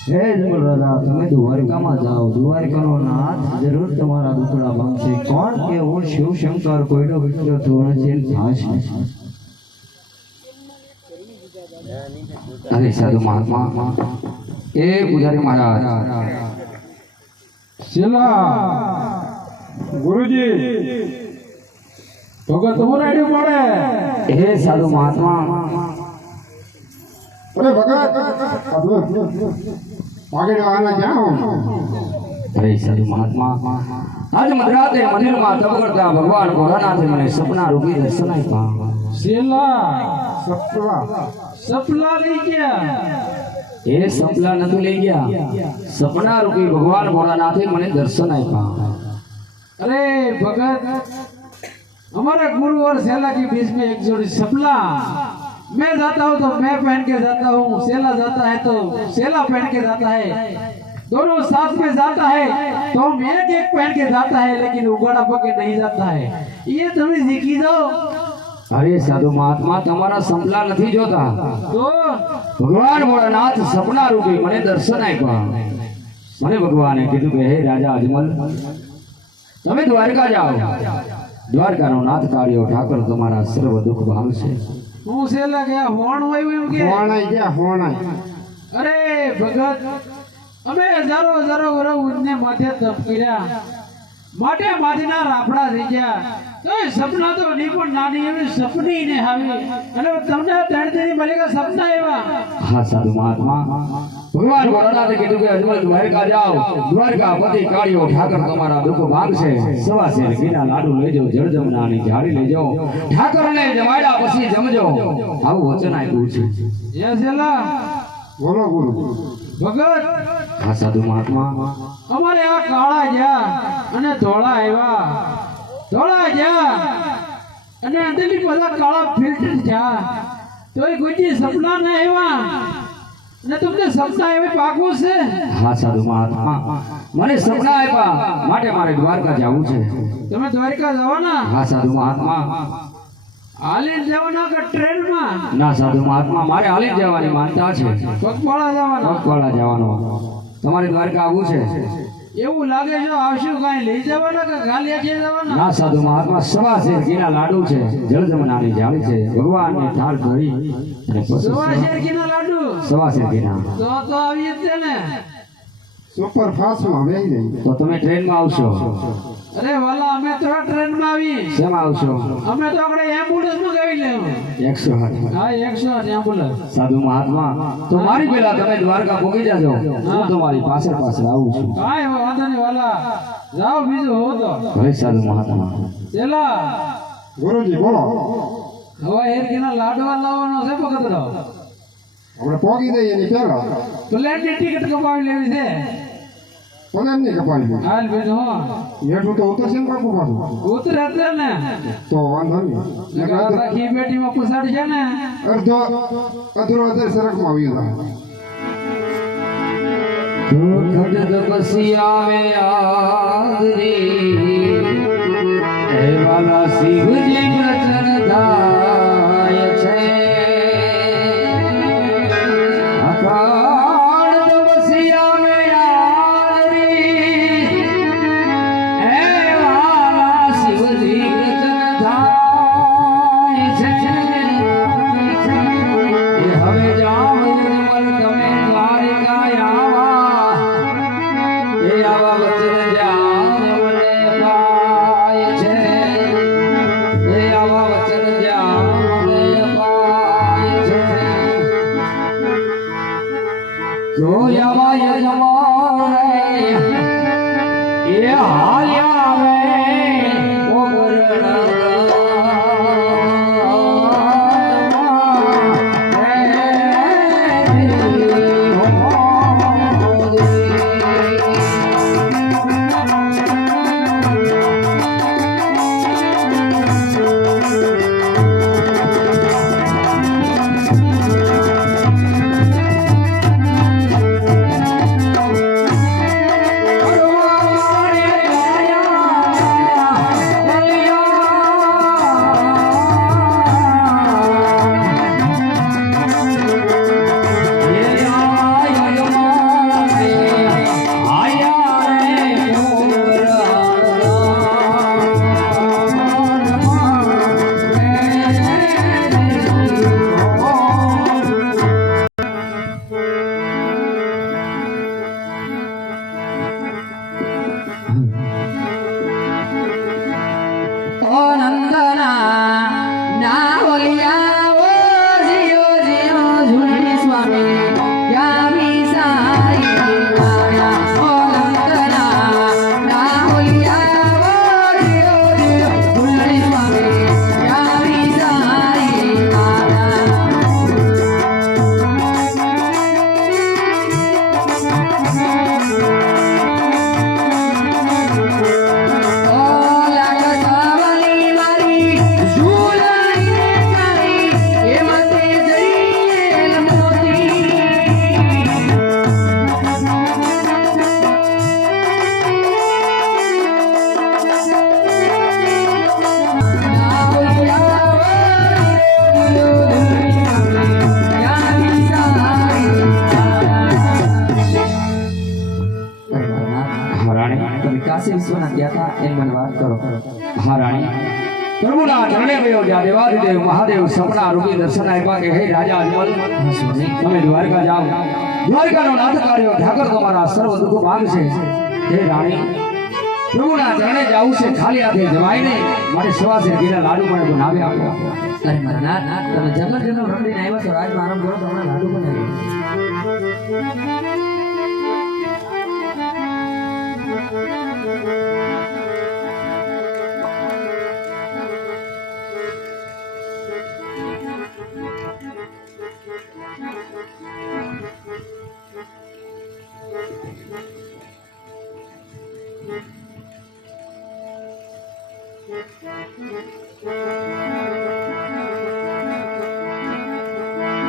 હે જંગલ રાજા તમે દ્વારકામાં જાઓ દ્વારકાનો નાથ જરૂર તમારા દુખડા ભાંગશે કોણ કે હું શિવ શંકર કોઈનો વિષ્ણુ ધોરણશીલ થાશે અરે સાધુ મહાત્મા એ પૂજારી મહારાજ શેલા ગુરુજી ભગત હું રાડ્યું પડે હે સાધુ મહાત્મા અરે ભગત આગળ આના જાઓ અરે સાધુ મહાત્મા આજ મધરાતે મંદિરમાં તપ કરતા ભગવાન ભોળાનાથે મને સપના રૂપી દર્શન આપ્યા શેલા સપલા સપલા લઈ ગયા એ સપના નથી લઈ ગયા સપના રૂપી ભગવાન ભોળાનાથે મને દર્શન આપ્યા अरे भगत हमारे गुरु और सेला के बीच में एक जोड़ी सपला मैं जाता हूँ तो मैं पहन के जाता हूँ सेला जाता है तो सेला पहन के जाता है दोनों साथ में जाता है तो हम एक एक पहन के जाता है लेकिन उगड़ा पके नहीं जाता है ये तुम्हें सीखी दो અરે સાધુ મહાત્મા તમારા સપના નથી જોતા तो ભગવાન ભોળાનાથ સપના રૂપી મને દર્શન આપ્યા મને ભગવાને કીધું કે હે રાજા અજમલ તમે દ્વારકા જાઓ દ્વારકાનો નાથ કાળિયો ઠાકર તમારા સર્વ દુઃખ ભાંગશે હું સેલા ગયા હોણ હોય એમ કે હોણાઈ ગયા હોણાઈ અરે ભગત અમે હજારો હજારો વર્ષ ઉજને માથે તપ કર્યા માટે માથેના રાફડા થઈ ગયા તો એ સપના તો નહીં પણ નાની એવી સપની ને આવી અને તમને ત્રણ દિન મળેગા સપના એવા હા સાધુ મહાત્મા ભગવાન ભોળાનાથે કીધું કે અજમલ દ્વારકા જાઓ દ્વારકાપતિ કાળિયો ઠાકર તમારા દુઃખ ભાંગશે સવા શેર ઘીના લાડુ લઈ જાઓ જળજમનાની જાળી લઈ જાઓ ઠાકરને જમાડ્યા પછી જમજો આવું વચન આપ્યું છે જય સેલા બોલો ગુરુ ભગત હા સાધુ મહાત્મા અમારે આ કાળા ગયા અને ધોળા આવ્યા ધોળા ગયા અને અંદરની બધા કાળા ફિલ્ટર થયા તો એ કોઈ સપના ના આવ્યા અને તમને સપના એવી પાકું છે હા સાધુ મહાત્મા મને સપના આપ્યા માટે મારે દ્વારકા જવું છે તમે દ્વારકા જવાના હા સાધુ મહાત્મા હાલીને જવાના કે ટ્રેનમાં ના સાધુ મહાત્મા મારે હાલી જ જવાની માનતા છે પગપાળા જવાના પગપાળા જવાનો તમારે દ્વારકા આવવું છે એવું લાગે છે આવશું કાંઈ લઈ જવાના કે ગાલી આખી જવાના ના સાધુ મહાત્મા સવા શેર ઘીના લાડુ છે જળજમનાની જાળી છે ભગવાનની થાળ ધરી અને પછી સવા શેર ઘીના લાડુ સવા શેર ઘીના તો આવીએ જ છે ને સુપર ફાસ્ટમાં બેસી જઈએ. તો તમે ટ્રેનમાં આવશો? અરે વાલા અમે તો ટ્રેનમાં આવી. શેમાં આવશો? અમે તો આપણે એમ્બ્યુલન્સ માં ગાવી લેવું. 108. હા 108 એમ્બ્યુલન્સ. સાધુ મહાત્મા, તો મારી પેલા તમે દ્વારકા પહોંચી જાજો. હું તમારી પાછળ આવું છું. કાંઈ વાંધો નહીં વાલા, જાઓ બીજું હો તો. ભલે સાધુ મહાત્મા. ચેલા ગુરુજી બોલો. હવે હેરકીના લાડવા લાવવાનો છે પકડો. આપણે પોગી જઈએ એની પહેલા પ્લેનની ટિકિટ કપાવી લેવી છે. પ્લેન ની કપાવી. હાલ બીજું હો હેઠું તો ઉતરશે ને બાપુ પાછું. ઉતરે જ ને. તો વાંધો નહીં. રાખી બેટીમાં પૂછાડી છે ને. અધૂરો સરકમાં આવી જાય. ખડ પછી આવે આદરી, હે વાલા શિવજી પ્રચન થાય છે. અખાડ પછી આવે આદરી, હે વાલા શિવજી પ્રચન થાય છે. એ હવે જાઓ નિર્મલ તમે દ્વારિકા આવા, એ આવા વચન જ્યાં મને અપાય છે. એ આવા વચન જ્યાં મને અપાય છે. જો આવા યજમાન એ હાલ્યા આવે કાશી વિશ્વનાથ ગયા હતા એમ મને વાત કરો. હા રાણી, પ્રભુના ચરણે ગયો જ્યાં દેવાધિદેવ મહાદેવ સપના રૂપી દર્શન આપ્યા કે હે રાજા અજમલ, તમે દ્વારકા જાઓ. દ્વારકાનો નાથ કાર્યો ઠાકર તમારા સર્વ દુઃખ ભાગશે. હે રાણી, પ્રભુના ચરણે જાવું છે, ખાલી હાથે જવાય નહીં. માટે સવા શેરડીના લાડુ મને બનાવી આપો. અરે મારા નાથ, તમે જંગલ જંગલ રમીને આવ્યા છો, રાજમાં આરામ કરો, તમને લાડુ બનાવી.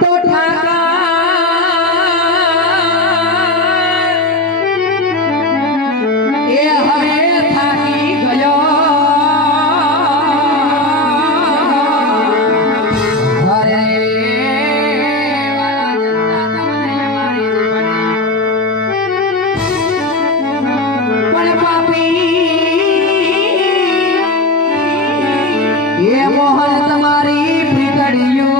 તો ઠાકર એ હવે થાકી ગયો. હરે વાલા જનતા તમને મારી પણ પાપી એ મોહન તમારી પીકડીઓ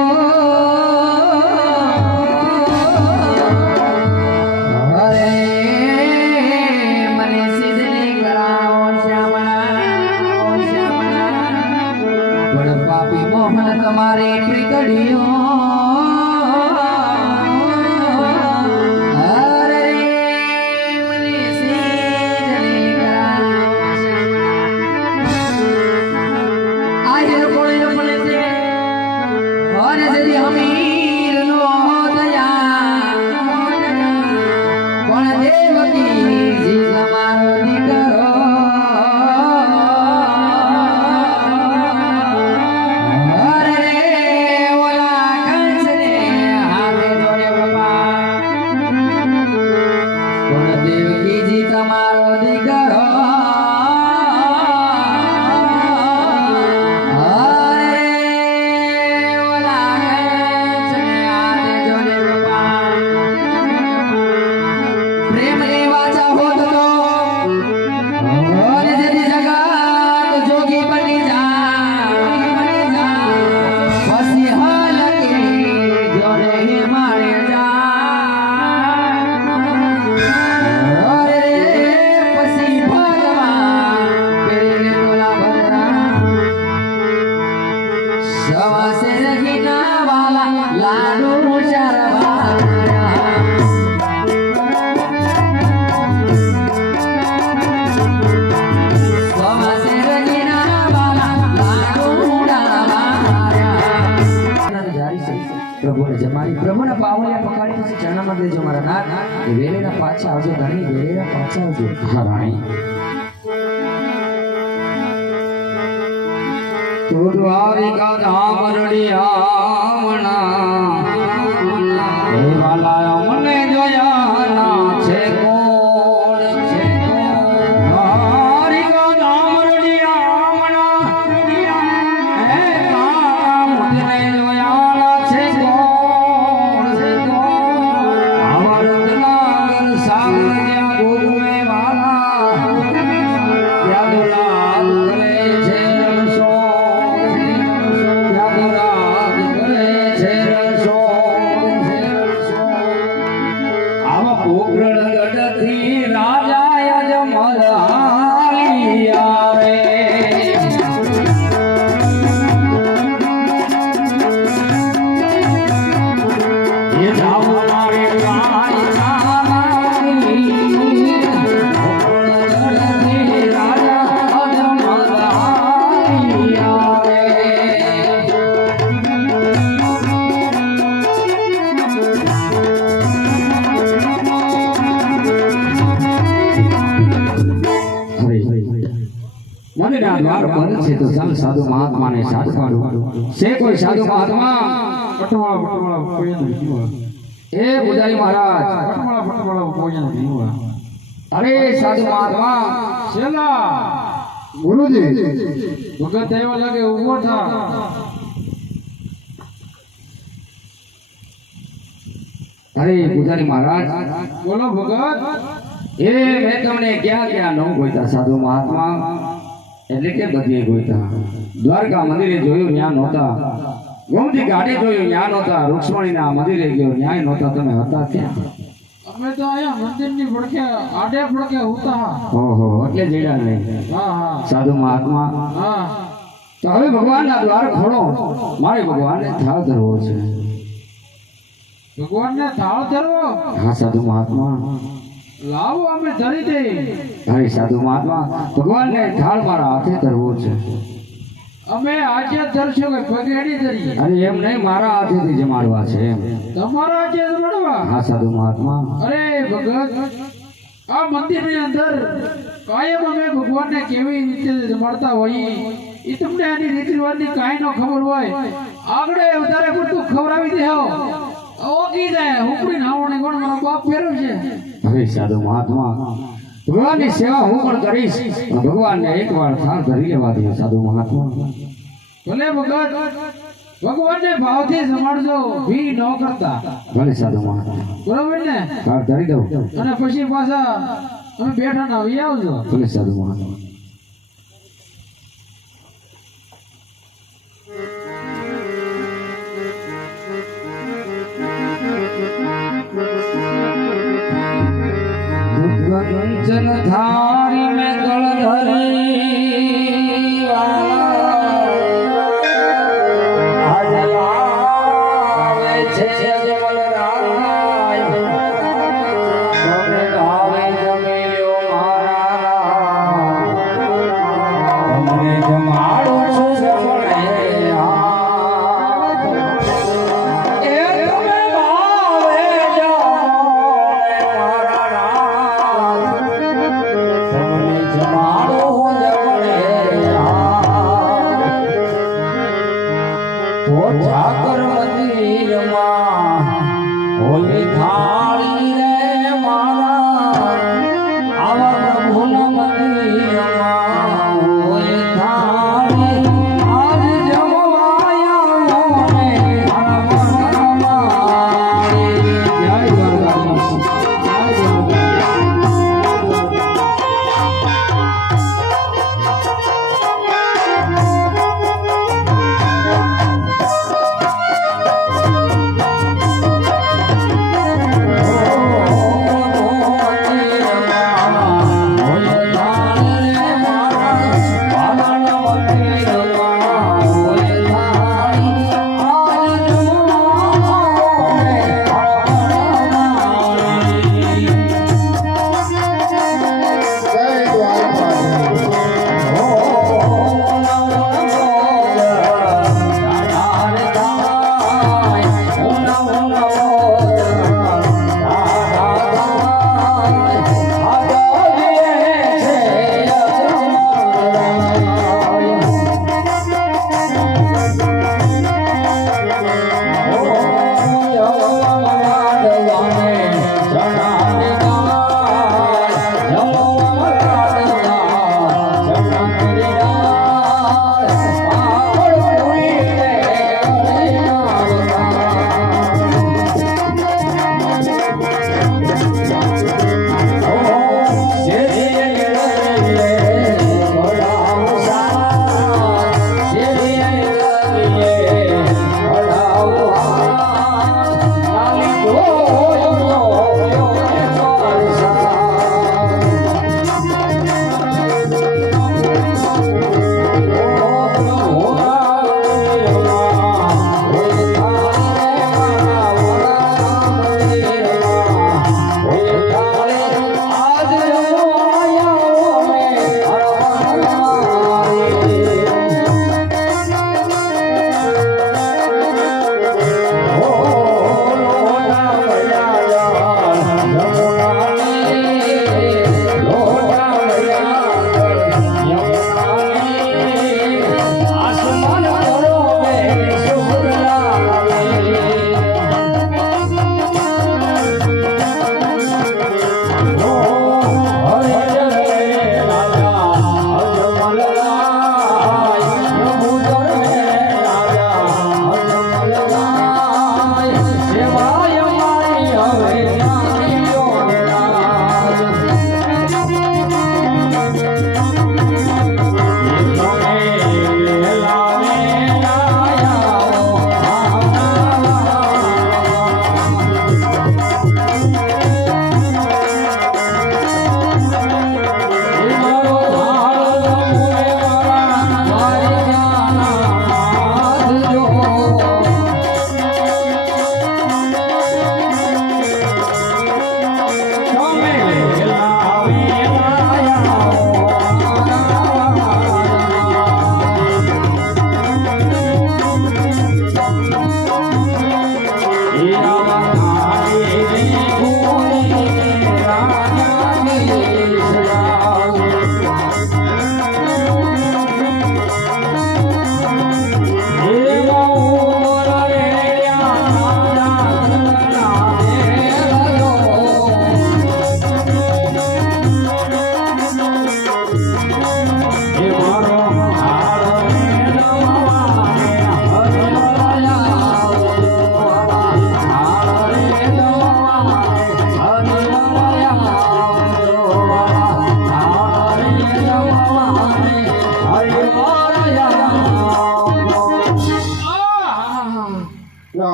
અને જેથી હમીર નો દયા પણ દેવકીજી તમારો દીકરો પ્રભુને જમાડી પ્રભુના પાવલિયા પકડી પછી ચરણમાં દેજો મારા નાથ એ વેલેના પાછા આવજો ધણી વેલેના પાછા આવજો હા રાણી તો દ્વારિકા ધામ રડિયામણા હે વાલા મને જોયા ના છે કોણ છે દ્વારિકા ધામ રડિયામણા હે કામ મને જોયા ના છે કોણ છે અમરતનાગર સાગર ત્યાં ગોગમે વાલા ત્યાં દુલાલ કરે છે રણસો દ્વાર બંધ છે તો ચાલ સાધુ મહાત્માને સાથ પાડું છે કોઈ સાધુ મહાત્મા પટવાળા કોઈને જીવા એ પૂજારી મહારાજ પટવાળા કોઈને જીવા અરે સાધુ મહાત્મા શેલા ગુરુજી ભગત એવા લાગે ઉભો થા અરે પૂજારી મહારાજ બોલો ભગત એ મેં તમને ક્યાં ક્યાં ન ગોઈતા સાધુ મહાત્મા એટલે કે બધે ગોઈતા દ્વારકા મંદિરે જોયું ત્યાં નહોતા ગોમતી ઘાટે જોયું ત્યાં નહોતા રૂક્ષ્મણીના મંદિરે ગયો ત્યાં નહોતા તમે હતા ત્યાં અમે તો અહીંયા મંદિરની પડખે આડે પડખે હોતા ઓહો એટલે જેડા નહીં હા હા સાધુ મહાત્મા હા તો હવે ભગવાનના દ્વાર ખોલો મારે ભગવાનને થાળ ધરવો છે ભગવાનને થાળ ધરવો હા સાધુ મહાત્મા લાવો અમે ધરી દે અરે સાધુ મહાત્મા ભગવાનને થાળ મારા હાથે ધરવો છે અમે આજે ધરશું કે પગેડી ધરી અરે એમ નહીં મારા હાથેથી જમાડવા છે એમ તમારા આજે મળવા હા સાધુ મહાત્મા અરે ભગત આ મંદિરની અંદર કાયમ અમે ભગવાનને કેવી રીતે જમાડતા હોઈએ એ તમને આની રીતિ રિવાજની કાંઈ ન ખબર હોય આગળ વધારે પડતું ખવડાવી દેહો ઓકી જાય ઉપડી નાવણે કોણ મારો બાપ ફેરવ છે અરે સાધુ મહાત્મા ભગવાનની સેવા હું પણ કરીશ પણ ભગવાનને એકવાર થાળ ધરી લેવા દે સાધુ મહાત્મા ભલે ભગત ભગવાનને ભાવથી જમાડજો ભી ન કરતા ભલે સાધુ મહાત્મા બરોબર ને થાળ ધરી દઉં અને પછી પાછા અમે બેઠા ના આવી આવજો ભલે સાધુ મહાત્મા કંચન થારી મેં ગળ ધરી આજ લાવે છે જમલ રાય તમે ભાવે જમી લ્યો મારા તમને જમાડું છું જમણે હાથ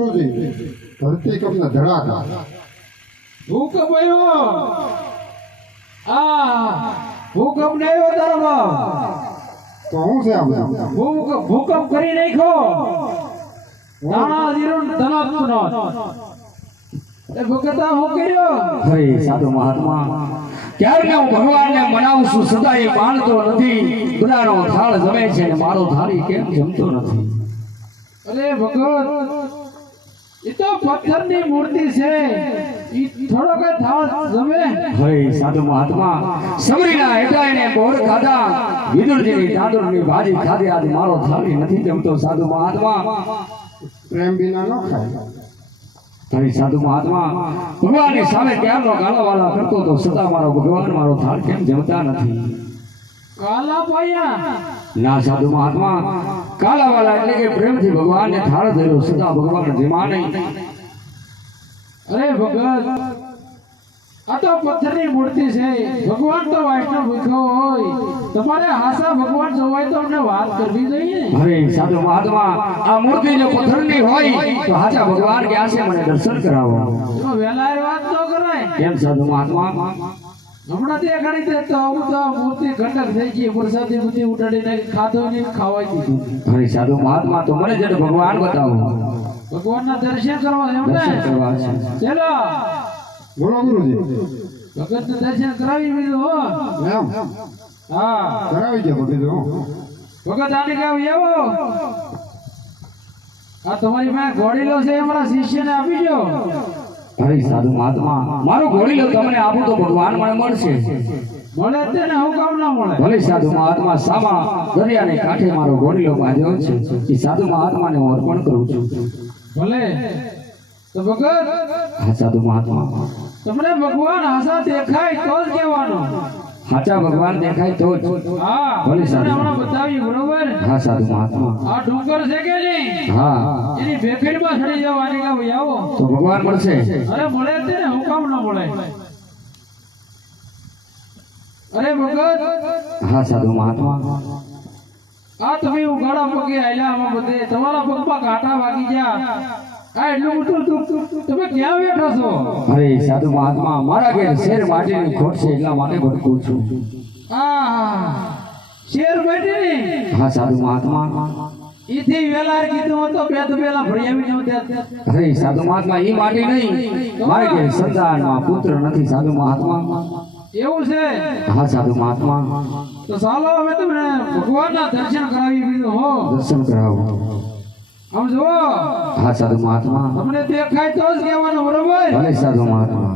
ગુરુજી ધરતીકંપના ધડાકા ભૂકંપ આવ્યો. આ ભૂકંપ ને આવ્યો તારો બાપ. તો હું છે આ બધું ભૂકંપ કરી નાખ્યો. દાણા જીરું ધનાત્મનો એ ભગતા હું કર્યો. હરે સાધુ મહાત્મા ક્યારે હું ભગવાનને મનાવું છું સદા એ માનતો નથી. ગુનાનો થાળ જમે છે ને મારો થાળી કેમ જમતો નથી. અરે ભગત એ તો પથ્થરની મૂર્તિ છે. ઈ થોડો કઈ થાળ જમે. હરે સાધુ મહાત્મા સમરીના હેઠાઈને બોર ખાધા વિદુરજીની દાદુરની ભાજી ખાધી આજ મારો થાળી નથી જમતો. સાધુ મહાત્મા પ્રેમ વિના ન ખાય. હરે સાધુ મહાત્મા ભગવાનની સામે ક્યારનો ગાળાવાળા કરતો તો સદા મારો ભગવાન મારો થાળ કેમ જમતા નથી. કાલા પાયા ના સાધુ મહાત્મા કાલાવાળા એટલે કે પ્રેમથી ભગવાનને થાળ ધર્યો સદા ભગવાન જમા નહીં. અરે ભગત આ તો પથ્થરની મૂર્તિ છે. ભગવાન તો વૈષ્ણવ ભૂખ્યો હોય. તમારે હાસા ભગવાન જોવાય તો અમને વાત કરવી જોઈએ. હરે સાધુ મહાત્મા આ મૂર્તિ જો પથ્થરની હોય તો હાચા ભગવાન ક્યાં છે મને દર્શન કરાવો. તો વેલા વાત તો કરાય. કેમ સાધુ મહાત્મા હમણાં તે ઘડી દે તો આવું તો મૂર્તિ ઘટક થઈ ગઈ. પ્રસાદી બધી ઉડાડીને ખાધો ને ખાવાય દીધું. હરે સાધુ મહાત્મા તો મને જરા ભગવાન બતાવો. ભગવાનના દર્શન કરવા એમ ને દર્શન કરવા છે. ચલો બોલો ગુરુજી ભગતને દર્શન કરાવી દીધું હો. એમ હા કરાવી દે બધું. ભગત આને કાવ એવો આ તમારી પાસે ઘોડીલો છે અમારા શિષ્યને આપી દો. હરે સાધુ મહાત્મા મારો ઘોડીલો તમને આપું તો ભગવાન મને મળશે. મળે તે ને હું કામ ના મળે. ભલે સાધુ મહાત્મા સામા દરિયાને કાંઠે મારો ઘોડીલો બાંધ્યો છે. એ સાધુ મહાત્માને હું અર્પણ કરું છું. ભલે તો ભગત હા સાધુ મહાત્મા તમને ભગવાન હાસા દેખાય તો જ કહેવાનું. સાચા ભગવાન દેખાય તો જ. હા ભલે તમને સાધુ. હમણાં બતાવી બરોબર. હા સાધુ મહાત્મા આ ડુંગર છે કે નહીં હા એની ભેખડીમાં ચડી જવાની કામ આવો. તો ભગવાન મળશે. અરે મળે તે ને હું કામ ના મળે. અરે ભગત હા સાધુ મહાત્મા આ તમે ઉગાડા પગે આયલા આમાં બધે તમારા પગમાં કાંટા વાગી ગયા. આ એટલું મોટું દુઃખ તમે ક્યાં બેઠા છો? અરે સાધુ મહાત્મા મારા ઘેર શેર માટેની ખોટ છે એટલા માટે ભટકું છું. આ શેર બેઠી હા સાધુ મહાત્મા ઈથી વેલાર કીધું હતો બે તો પેલા ભરિયાવી નો દે. અરે સાધુ મહાત્મા ઈ માટે નહીં મારે ઘેર સંતાનમાં પુત્ર નથી. સાધુ મહાત્મા એવું છે હા સાધુ મહાત્મા તો ચાલો હવે તમને ભગવાનના દર્શન કરાવી દીધું હો. દર્શન કરાવો. આમ જુઓ હા સાધુ મહાત્મા તમને દેખાય તો જ કહેવાનું બરોબર. ભલે સાધુ મહાત્મા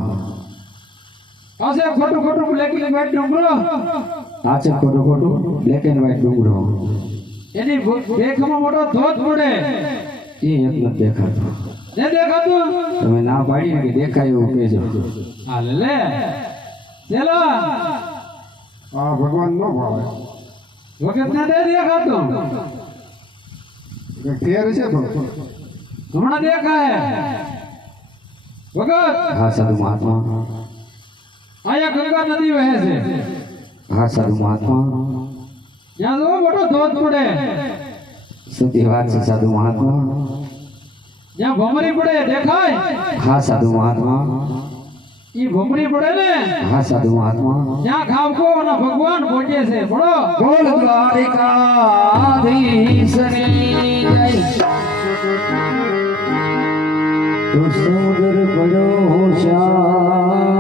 પાસે ખોટું ખોટું બ્લેક એન્ડ વ્હાઈટ ડુંગરો આ છે ખોટું ખોટું બ્લેક એન્ડ વ્હાઈટ ડુંગરો. એની દેખમાં મોટો ધોધ પડે એ એક નથી દેખાતો. ને દેખાતું તમે ના પાડી ને કે દેખાય એવું કહેજો. હાલ લે ચલો આ ભગવાન ન ભાવે. વખત ને દેખાતું ફેર છે તો હમણાં દેખાય વખત. હા સાધુ મહાત્મા અહીંયા ગંગા નદી વહે છે. હા સાધુ મહાત્મા ત્યાં જો મોટો ધોધ પડે. સત્ય વાત છે સાધુ મહાત્મા. જ્યાં ભમરી પડે દેખાય. હા સાધુ મહાત્મા ઈ ભમરી પડે ને હા સાધુ મહાત્મા ત્યાં ખાવકો અને ભગવાન પહોંચે છે. પડો બોલ દ્વારિકાધીશની જય. તો સમુદ્ર પડ્યો શાંત